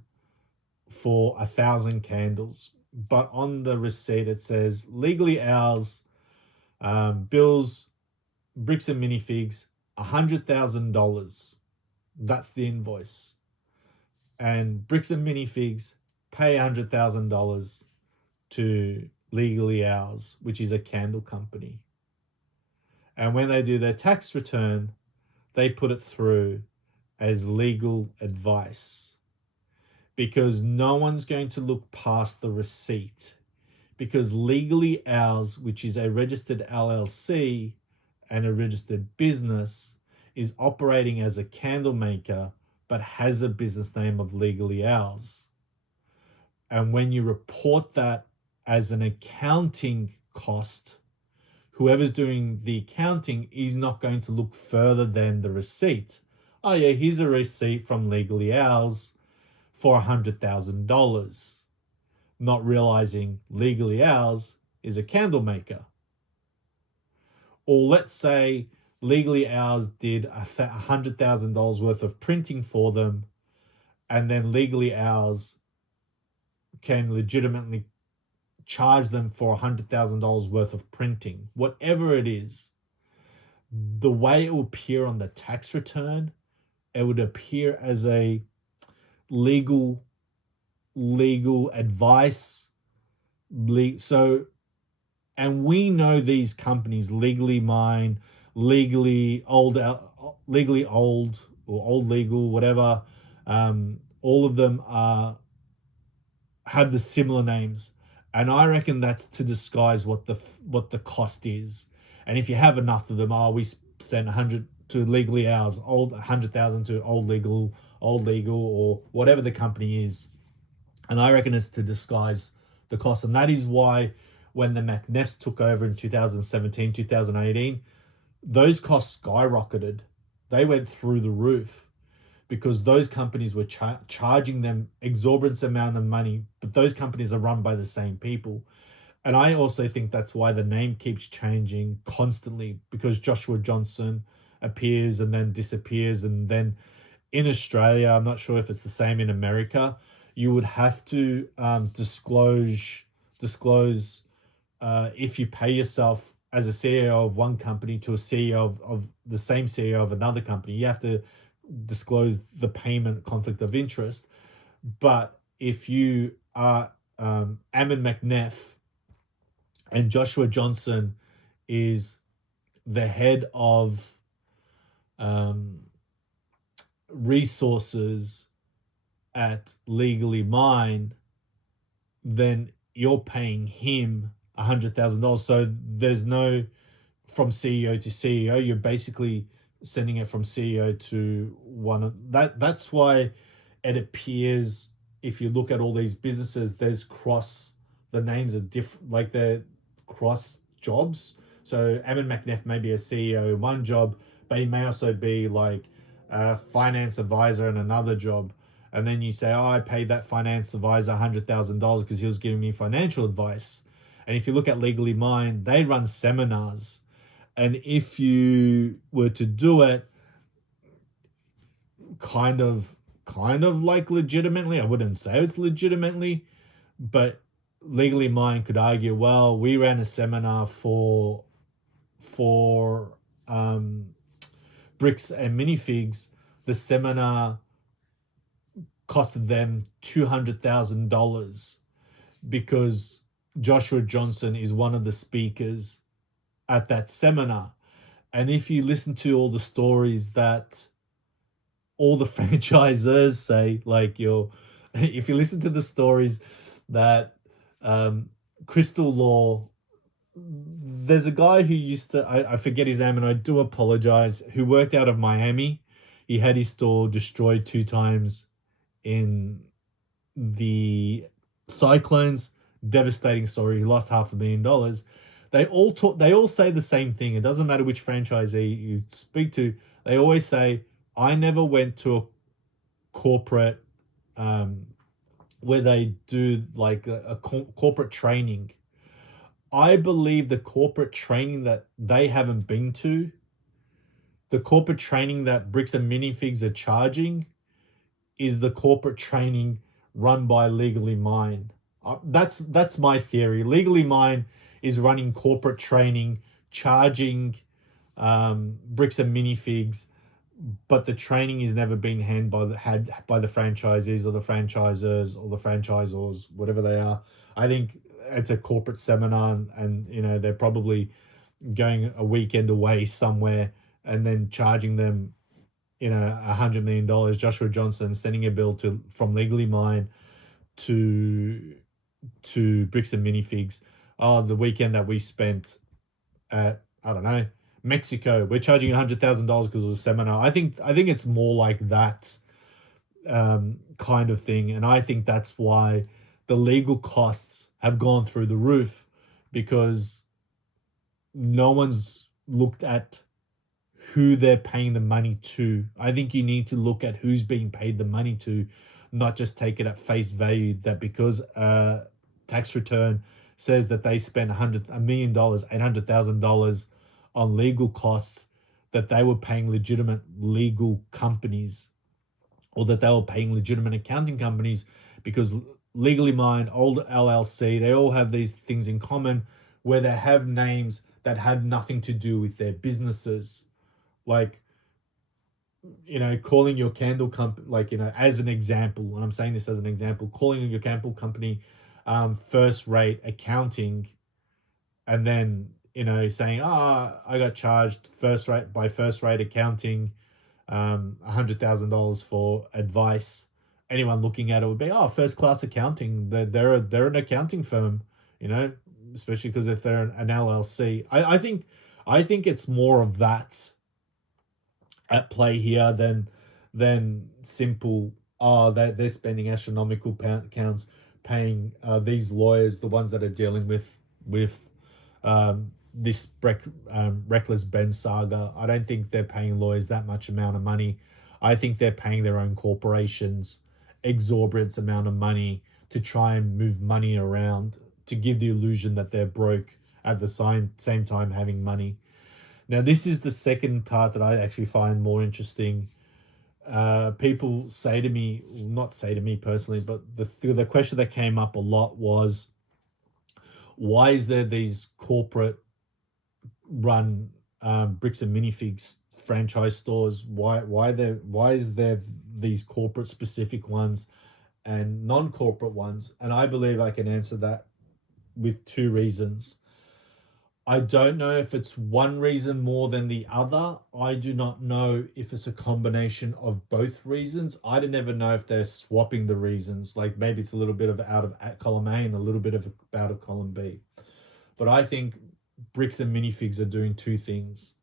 for 1,000 candles, but on the receipt it says Legally Ours bills Bricks and Minifigs $100,000. That's the invoice. And Bricks and Minifigs pay $100,000 to Legally Ours, which is a candle company. And when they do their tax return, they put it through as legal advice, because no one's going to look past the receipt, because Legally Ours, which is a registered LLC and a registered business, is operating as a candle maker but has a business name of Legally Ours. And when you report that as an accounting cost, whoever's doing the accounting is not going to look further than the receipt. Oh yeah, here's a receipt from Legally Ours for $100,000, not realizing Legally Ours is a candle maker. Or let's say Legally Ours did $100,000 worth of printing for them, and then Legally Ours can legitimately charge them for $100,000 worth of printing. Whatever it is, the way it will appear on the tax return, it would appear as a legal advice. So, and we know these companies, Legally Mine, Legally Old, or Old Legal, whatever. All of them have the similar names, and I reckon that's to disguise what the cost is. And if you have enough of them, we send 100 to Legally Ours, 100,000 to Old Legal, or whatever the company is. And I reckon it's to disguise the cost. And that is why when the McNeffs took over in 2017, 2018, those costs skyrocketed. They went through the roof because those companies were charging them exorbitant amount of money, but those companies are run by the same people. And I also think that's why the name keeps changing constantly, because Joshua Johnson appears and then disappears. And then in Australia, I'm not sure if it's the same in America, you would have to disclose if you pay yourself as a CEO of one company to a CEO of the same CEO of another company, you have to disclose the payment conflict of interest. But if you are Ammon McNeff and Joshua Johnson is the head of resources at Legally Mine, then you're paying him $100,000. So there's no from CEO to CEO. You're basically sending it from CEO to one of that. That's why it appears, if you look at all these businesses, there's the names are different, like they're cross jobs. So Ammon McNeff may be a CEO in one job, but he may also be like a finance advisor in another job. And then you say, I paid that finance advisor $100,000 because he was giving me financial advice. And if you look at Legally Mine, they run seminars. And if you were to do it kind of like legitimately, I wouldn't say it's legitimately, but Legally Mine could argue, well, we ran a seminar for Bricks and Minifigs. The seminar costed them $200,000 because Joshua Johnson is one of the speakers at that seminar. And if you listen to all the stories that all the franchisors say, like if you listen to the stories that Crystal Law, there's a guy who used to, I forget his name and I do apologize, who worked out of Miami. He had his store destroyed 2 times in the cyclones. Devastating story. He lost $500,000. They all say the same thing. It doesn't matter which franchisee you speak to. They always say, I never went to a corporate where they do like a corporate training. I believe the corporate training that they haven't been to, the corporate training that Bricks and Minifigs are charging, is the corporate training run by Legally Mine. That's my theory. Legally Mine is running corporate training, charging Bricks and Minifigs, but the training has never been had by the franchisees or the franchisors or the franchisors, whatever they are. I think it's a corporate seminar, and they're probably going a weekend away somewhere and then charging them $100 million. Joshua Johnson sending a bill from Legally Mine to Bricks and Minifigs. Oh, the weekend that we spent at, I don't know, Mexico, we're charging $100,000 because it was a seminar. I think it's more like that kind of thing, and I think that's why the legal costs have gone through the roof because no one's looked at who they're paying the money to. I think you need to look at who's being paid the money to, not just take it at face value that because a tax return says that they spent $1 million, $800,000 on legal costs, that they were paying legitimate legal companies, or that they were paying legitimate accounting companies, because Legally Mind, Old LLC, they all have these things in common where they have names that have nothing to do with their businesses. Like, calling your candle company, like, as an example, and I'm saying this as an example, calling your candle company first rate accounting, and then, saying, I got charged first rate accounting, $100,000 for advice. Anyone looking at it would be, first class accounting. They're an accounting firm, you know, especially because if they're an LLC. I think it's more of that at play here than simple, they're spending astronomical counts paying these lawyers, the ones that are dealing with this reckless Ben saga. I don't think they're paying lawyers that much amount of money. I think they're paying their own corporations exorbitant amount of money to try and move money around, to give the illusion that they're broke at the same time having money. Now, this is the second part that I actually find more interesting. People say to me, not say to me personally, but the question that came up a lot was, why is there these corporate run bricks and minifigs franchise stores? Why is there these corporate specific ones and non-corporate ones? And I believe I can answer that with two reasons. I don't know if it's one reason more than the other. I do not know if it's a combination of both reasons. I don't ever know if they're swapping the reasons. Like maybe it's a little bit of out of column A and a little bit of out of column B. But I think bricks and minifigs are doing two things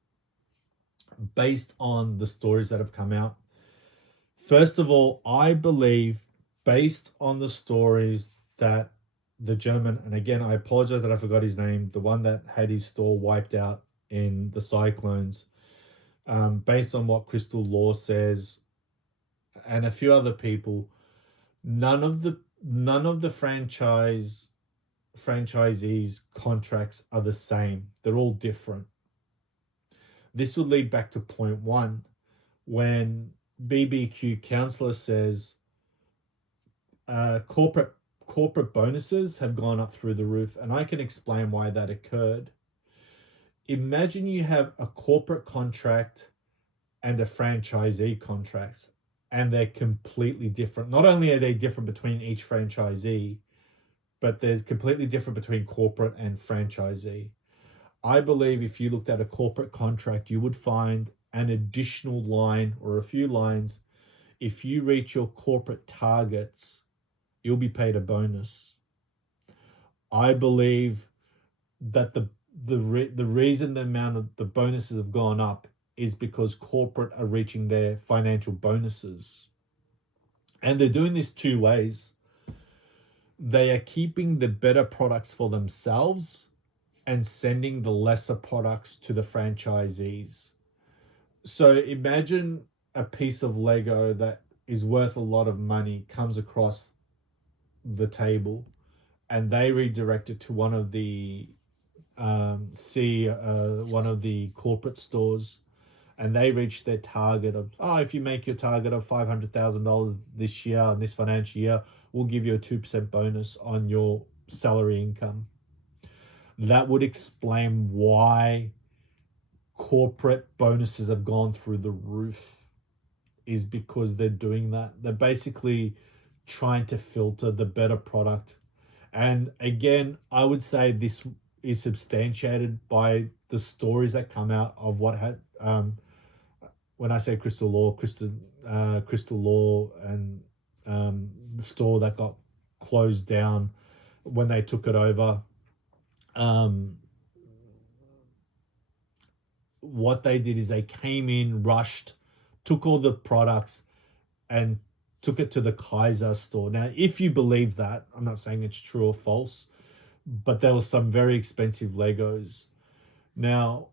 based on the stories that have come out. First of all, I believe, based on the stories that the gentleman, and again, I apologize that I forgot his name, the one that had his store wiped out in the cyclones, based on what Crystal Law says, and a few other people, none of the franchisees' contracts are the same. They're all different. This would lead back to point one, when BBQ counselor says corporate bonuses have gone up through the roof, and I can explain why that occurred. Imagine you have a corporate contract and a franchisee contract, and they're completely different. Not only are they different between each franchisee, but they're completely different between corporate and franchisee. I believe if you looked at a corporate contract, you would find an additional line or a few lines. If you reach your corporate targets, you'll be paid a bonus. I believe that the reason the amount of the bonuses have gone up is because corporate are reaching their financial bonuses. And they're doing this two ways. They are keeping the better products for themselves and sending the lesser products to the franchisees. So imagine a piece of Lego that is worth a lot of money comes across the table, and they redirect it to one of the one of the corporate stores, and they reach their target of, if you make your target of $500,000 this year, in this financial year, we'll give you a 2% bonus on your salary income. That would explain why corporate bonuses have gone through the roof, is because they're doing that. They're basically trying to filter the better product. And again, I would say this is substantiated by the stories that come out of what had, when I say Crystal Law and the store that got closed down when they took it over. What they did is they came in, rushed, took all the products, and took it to the Kaiser store. Now, if you believe that, I'm not saying it's true or false, but there was some very expensive Legos. Now,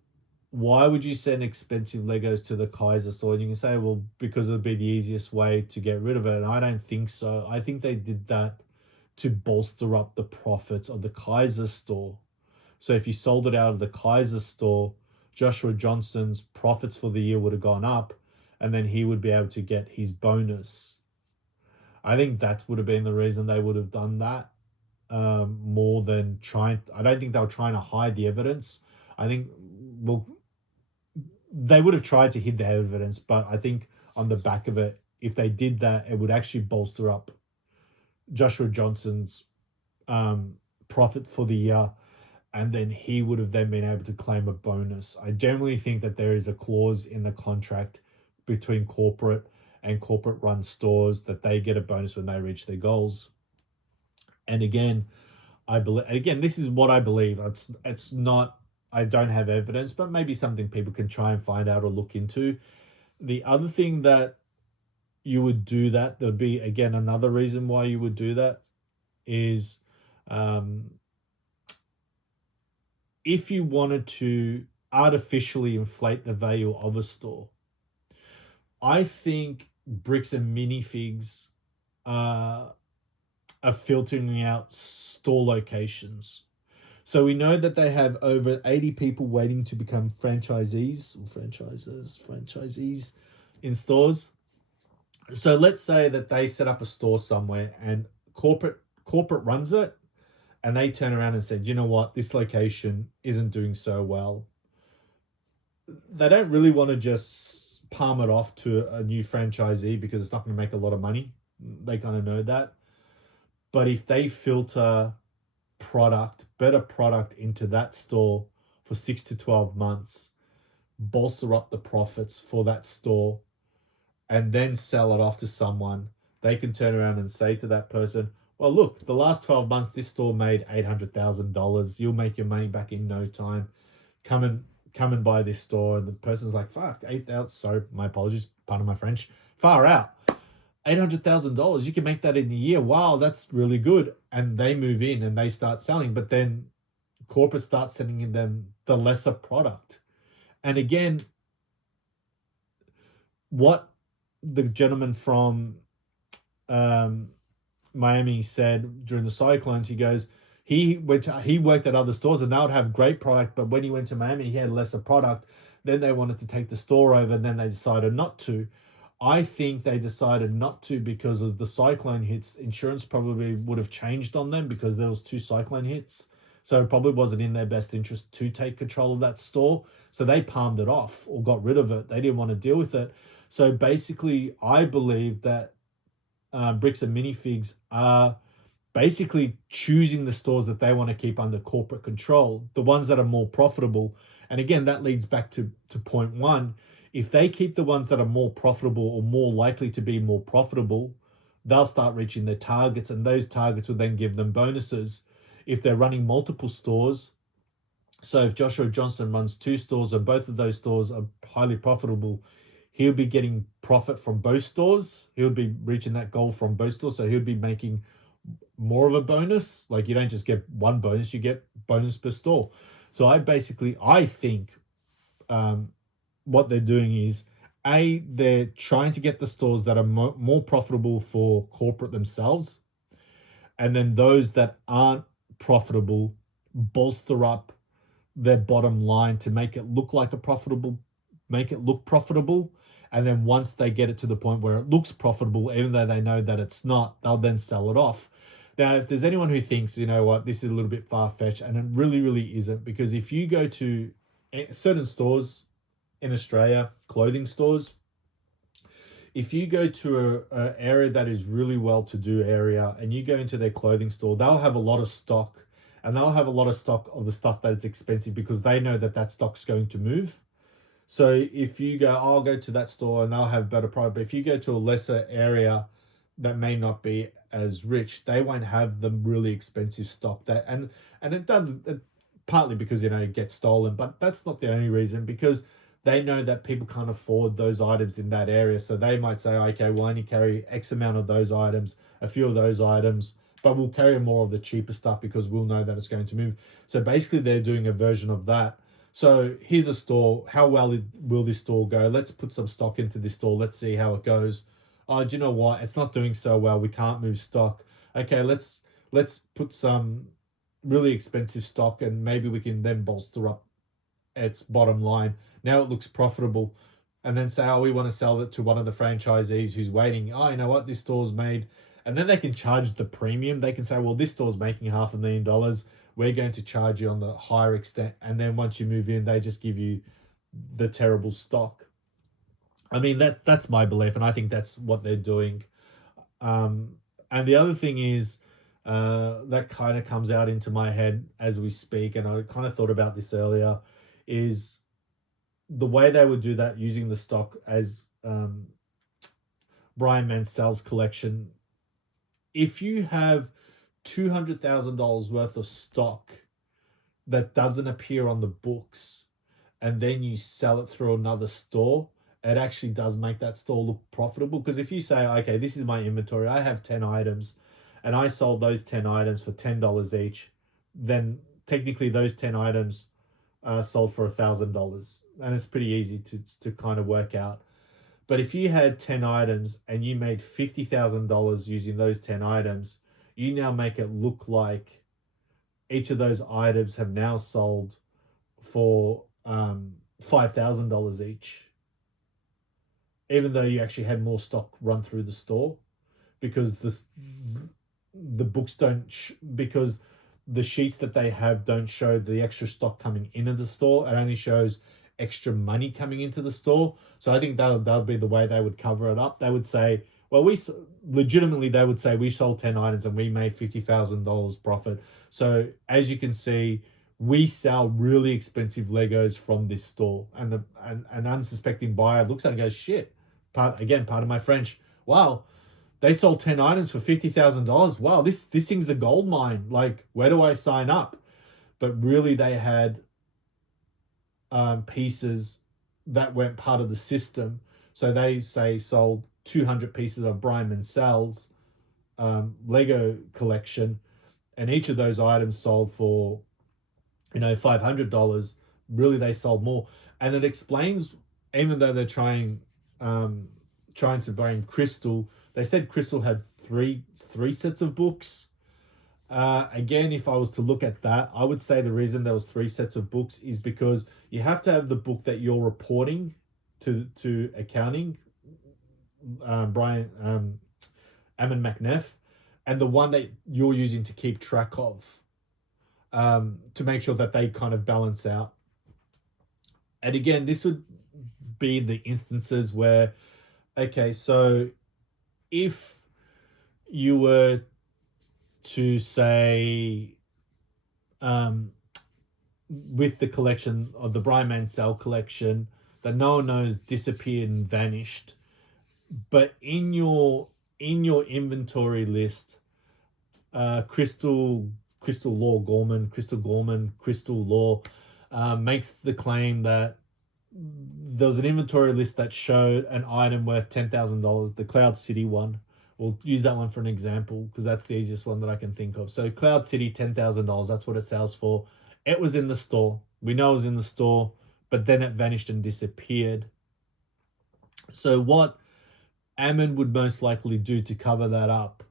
why would you send expensive Legos to the Kaiser store? And you can say, well, because it would be the easiest way to get rid of it. And I don't think so. I think they did that to bolster up the profits of the Kaiser store. So if you sold it out of the Kaiser store, Joshua Johnson's profits for the year would have gone up, and then he would be able to get his bonus. I think that would have been the reason they would have done that, more than trying. I don't think they were trying to hide the evidence. I think, well, they would have tried to hide the evidence, but I think on the back of it, if they did that, it would actually bolster up Joshua Johnson's profit for the year, and then he would have then been able to claim a bonus. I generally think that there is a clause in the contract between corporate and corporate run stores that they get a bonus when they reach their goals. And again, this is what I believe. It's not, I don't have evidence, but maybe something people can try and find out or look into. The other thing that you would do that, there'd be again another reason why you would do that is, if you wanted to artificially inflate the value of a store. I think Bricks and Minifigs are filtering out store locations. So we know that they have over 80 people waiting to become franchisees in stores. So let's say that they set up a store somewhere and corporate runs it, and they turn around and said, you know what, this location isn't doing so well. They don't really want to just palm it off to a new franchisee because it's not going to make a lot of money. They kind of know that. But if they filter better product into that store for 6 to 12 months, bolster up the profits for that store, and then sell it off to someone, they can turn around and say to that person, well, look, the last 12 months, this store made $800,000. You'll make your money back in no time. Come and buy this store. And the person's like, fuck, 8,000. Sorry, my apologies. Pardon my French. Far out. $800,000. You can make that in a year. Wow, that's really good. And they move in and they start selling. But then corporate starts sending them the lesser product. And again, what the gentleman from Miami said during the cyclones, he goes, he worked at other stores and they would have great product, but when he went to Miami, he had lesser product. Then they wanted to take the store over, and then they decided not to. I think they decided not to because of the cyclone hits. Insurance probably would have changed on them because there was 2 cyclone hits. So it probably wasn't in their best interest to take control of that store. So they palmed it off or got rid of it. They didn't want to deal with it. So basically, I believe that Bricks and Minifigs are basically choosing the stores that they want to keep under corporate control, the ones that are more profitable. And again, that leads back to point one. If they keep the ones that are more profitable or more likely to be more profitable, they'll start reaching their targets, and those targets will then give them bonuses. If they're running multiple stores, so if Joshua Johnson runs 2 stores and both of those stores are highly profitable, he'll be getting profit from both stores. He'll be reaching that goal from both stores. So he'll be making more of a bonus. Like, you don't just get one bonus, you get bonus per store. So I think what they're doing is, they're trying to get the stores that are more profitable for corporate themselves. And then those that aren't profitable, bolster up their bottom line to make it look profitable. And then once they get it to the point where it looks profitable, even though they know that it's not, they'll then sell it off. Now, if there's anyone who thinks, you know what, this is a little bit far-fetched, and it really, really isn't, because if you go to certain stores in Australia, clothing stores, if you go to an area that is really well-to-do area and you go into their clothing store, they'll have a lot of stock, and they'll have a lot of stock of the stuff that it's expensive because they know that that stock's going to move. So if you go, I'll go to that store and they'll have better product. But if you go to a lesser area that may not be as rich, they won't have the really expensive stock. And it does, partly because, it gets stolen, but that's not the only reason, because they know that people can't afford those items in that area. So they might say, okay, we'll only carry X amount of those items, a few of those items, but we'll carry more of the cheaper stuff because we'll know that it's going to move. So basically they're doing a version of that. So here's a store. How well will this store go? Let's put some stock into this store. Let's see how it goes. Oh, do you know what? It's not doing so well. We can't move stock. Okay, let's put some really expensive stock and maybe we can then bolster up its bottom line. Now it looks profitable. And then say, oh, we want to sell it to one of the franchisees who's waiting. Oh, you know what? This store's made. And then they can charge the premium. They can say, well, this store's making $500,000. We're going to charge you on the higher extent. And then once you move in, they just give you the terrible stock. I mean, that's my belief. And I think that's what they're doing. And the other thing is, that kind of comes out into my head as we speak, and I kind of thought about this earlier, is the way they would do that using the stock as Brian Mansell's collection. If you have $200,000 worth of stock that doesn't appear on the books and then you sell it through another store, it actually does make that store look profitable. Because if you say, okay, this is my inventory, I have 10 items and I sold those 10 items for $10 each, then technically those 10 items sold for $1,000, and it's pretty easy to kind of work out. But if you had 10 items and you made $50,000 using those 10 items, you now make it look like each of those items have now sold for $5,000 each, even though you actually had more stock run through the store, because the books don't because the sheets that they have don't show the extra stock coming into the store. It only shows extra money coming into the store. So I think that'll be the way they would cover it up. They would say, well, we sold 10 items and we made $50,000 profit. So as you can see, we sell really expensive Legos from this store, and an unsuspecting buyer looks at it and goes, shit, pardon my French, wow, they sold 10 items for $50,000. Wow, this thing's a gold mine. Like, where do I sign up? But really, they had pieces that weren't part of the system. So they sold 200 pieces of Brian Mansell's Lego collection, and each of those items sold for, $500. Really, they sold more, and it explains, even though they're trying to blame Crystal. They said Crystal had three sets of books. Again, if I was to look at that, I would say the reason there was 3 sets of books is because you have to have the book that you're reporting to accounting, Ammon McNeff, and the one that you're using to keep track of, to make sure that they kind of balance out. And again, this would be the instances where, okay, so if you were to say, with the collection of the Brian Mansell collection that no one knows disappeared and vanished, but in your inventory list, Crystal Gorman Law makes the claim that there was an inventory list that showed an item worth $10,000, the Cloud City one. We'll use that one for an example because that's the easiest one that I can think of. So Cloud City, $10,000, that's what it sells for. It was in the store. We know it was in the store, but then it vanished and disappeared. So what Ammon would most likely do to cover that up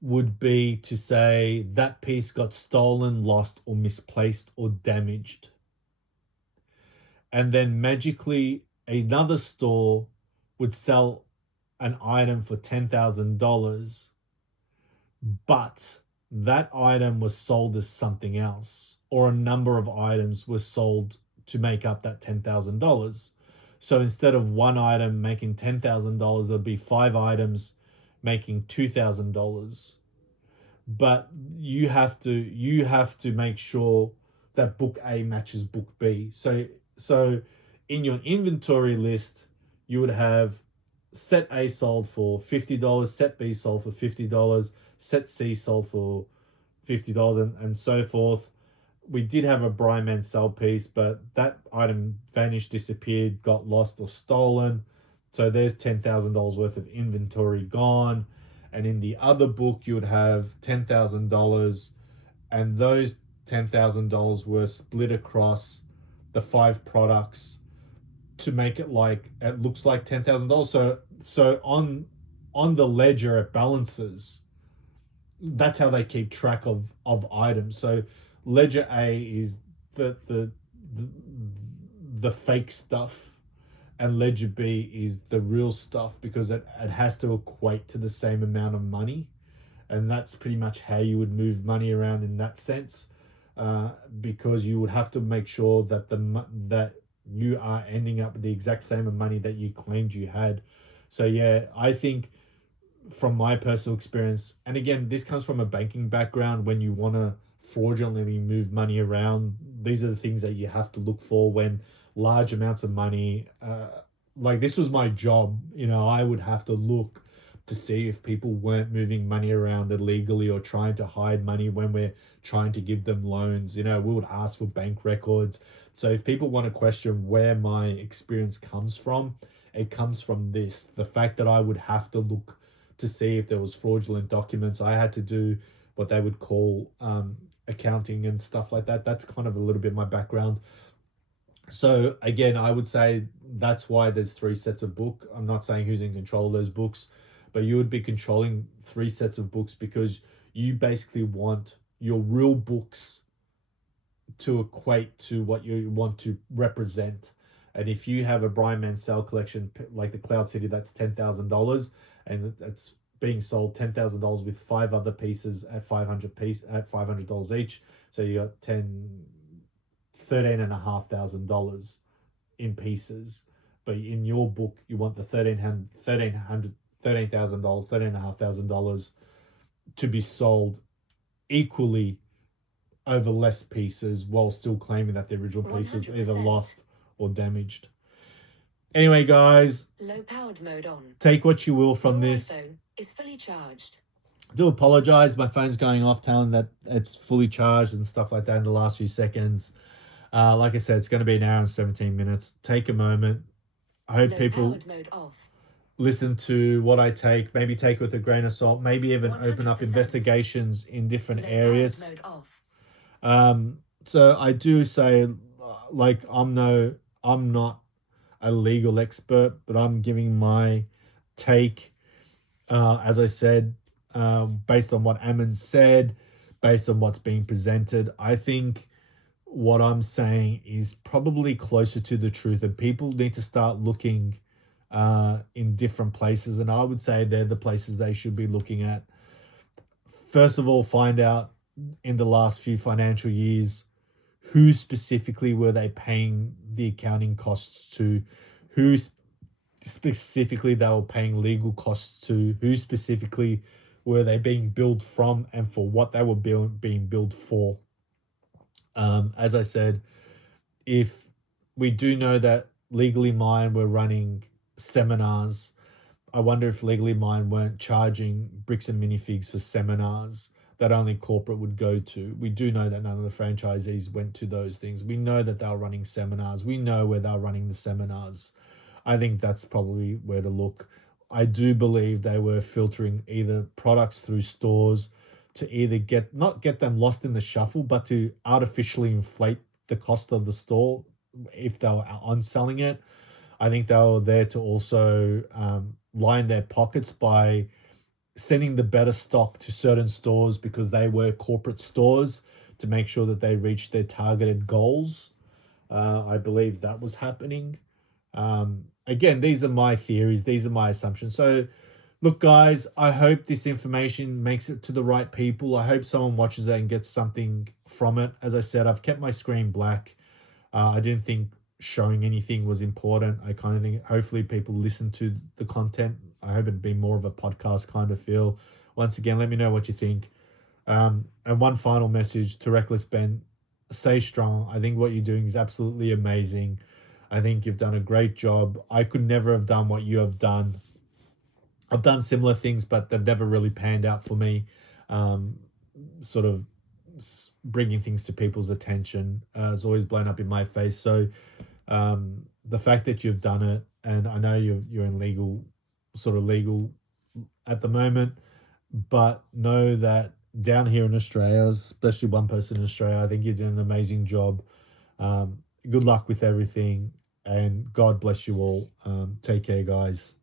would be to say that piece got stolen, lost, or misplaced, or damaged. And then magically another store would sell an item for $10,000, but that item was sold as something else, or a number of items were sold to make up that $10,000. So instead of one item making $10,000, there'll be 5 items making $2,000. But you have to make sure that book A matches book B. So in your inventory list, you would have set A sold for $50, set B sold for $50, set C sold for $50, and so forth. we did have a Brian Mansell piece, but that item vanished, disappeared, got lost or stolen. So there's $10,000 worth of inventory gone. And in the other book, you would have $10,000, and those $10,000 were split across the 5 products to make it like it looks like $10,000. So on the ledger it balances. That's how they keep track of items. So ledger A is the the fake stuff, and ledger B is the real stuff, because it has to equate to the same amount of money. And that's pretty much how you would move money around in that sense, because you would have to make sure that that you are ending up with the exact same amount of money that you claimed you had. So yeah, I think from my personal experience, and again, this comes from a banking background, when you want to fraudulently move money around, these are the things that you have to look for when large amounts of money, like this was my job, I would have to look to see if people weren't moving money around illegally or trying to hide money when we're trying to give them loans. We would ask for bank records. So if people want to question where my experience comes from, it comes from this, the fact that I would have to look to see if there was fraudulent documents. I had to do what they would call accounting and stuff like that. That's kind of a little bit my background. So again, I would say that's why there's 3 sets of book. I'm not saying who's in control of those books, but you would be controlling 3 sets of books, because you basically want your real books to equate to what you want to represent. And if you have a Brian Mansell collection like the Cloud City, that's $10,000, and it's being sold $10,000 with 5 other pieces at $500 each. So you got $13,500 in pieces. But in your book, you want the $13,500 to be sold equally over less pieces, while still claiming that the original piece was either 100%. lost or damaged. Anyway, guys, Low powered mode on. take what you will from Your this. iPhone is fully charged. I do apologize. My phone's going off telling that it's fully charged and stuff like that in the last few seconds. Like I said, it's going to be an hour and 17 minutes. Take a moment. I hope Low people powered mode off. listen to what I take, maybe take it with a grain of salt, maybe even open up 100%. investigations in different Low areas. powered mode off. So I do say, like, I'm not a legal expert, but I'm giving my take, as I said, based on what Ammon said, based on what's being presented. I think what I'm saying is probably closer to the truth, and people need to start looking in different places. And I would say they're the places they should be looking at. First of all, find out in the last few financial years, who specifically were they paying the accounting costs to, who specifically they were paying legal costs to, who specifically were they being billed from, and for what they were being billed for. As I said, if we do know that Legally Mine were running seminars, I wonder if Legally Mine weren't charging Bricks and Minifigs for seminars that only corporate would go to. We do know that none of the franchisees went to those things. We know that they were running seminars. We know where they're running the seminars. I think that's probably where to look. I do believe they were filtering either products through stores to either not get them lost in the shuffle, but to artificially inflate the cost of the store if they were on selling it. I think they were there to also line their pockets by sending the better stock to certain stores, because they were corporate stores, to make sure that they reached their targeted goals. I believe that was happening. Again, these are my theories. These are my assumptions. So look, guys, I hope this information makes it to the right people. I hope someone watches it and gets something from it. As I said, I've kept my screen black. I didn't think showing anything was important. I kind of think hopefully people listen to the content. I hope it'd be more of a podcast kind of feel. Once again, let me know what you think. And one final message to Reckless Ben: stay strong. I think what you're doing is absolutely amazing. I think you've done a great job. I could never have done what you have done. I've done similar things, but they've never really panned out for me. Sort of bringing things to people's attention has always blown up in my face. So the fact that you've done it, and I know you're in legal at the moment, but know that down here in Australia, especially one person in Australia, I think you're doing an amazing job. Good luck with everything, and God bless you all. Take care, guys.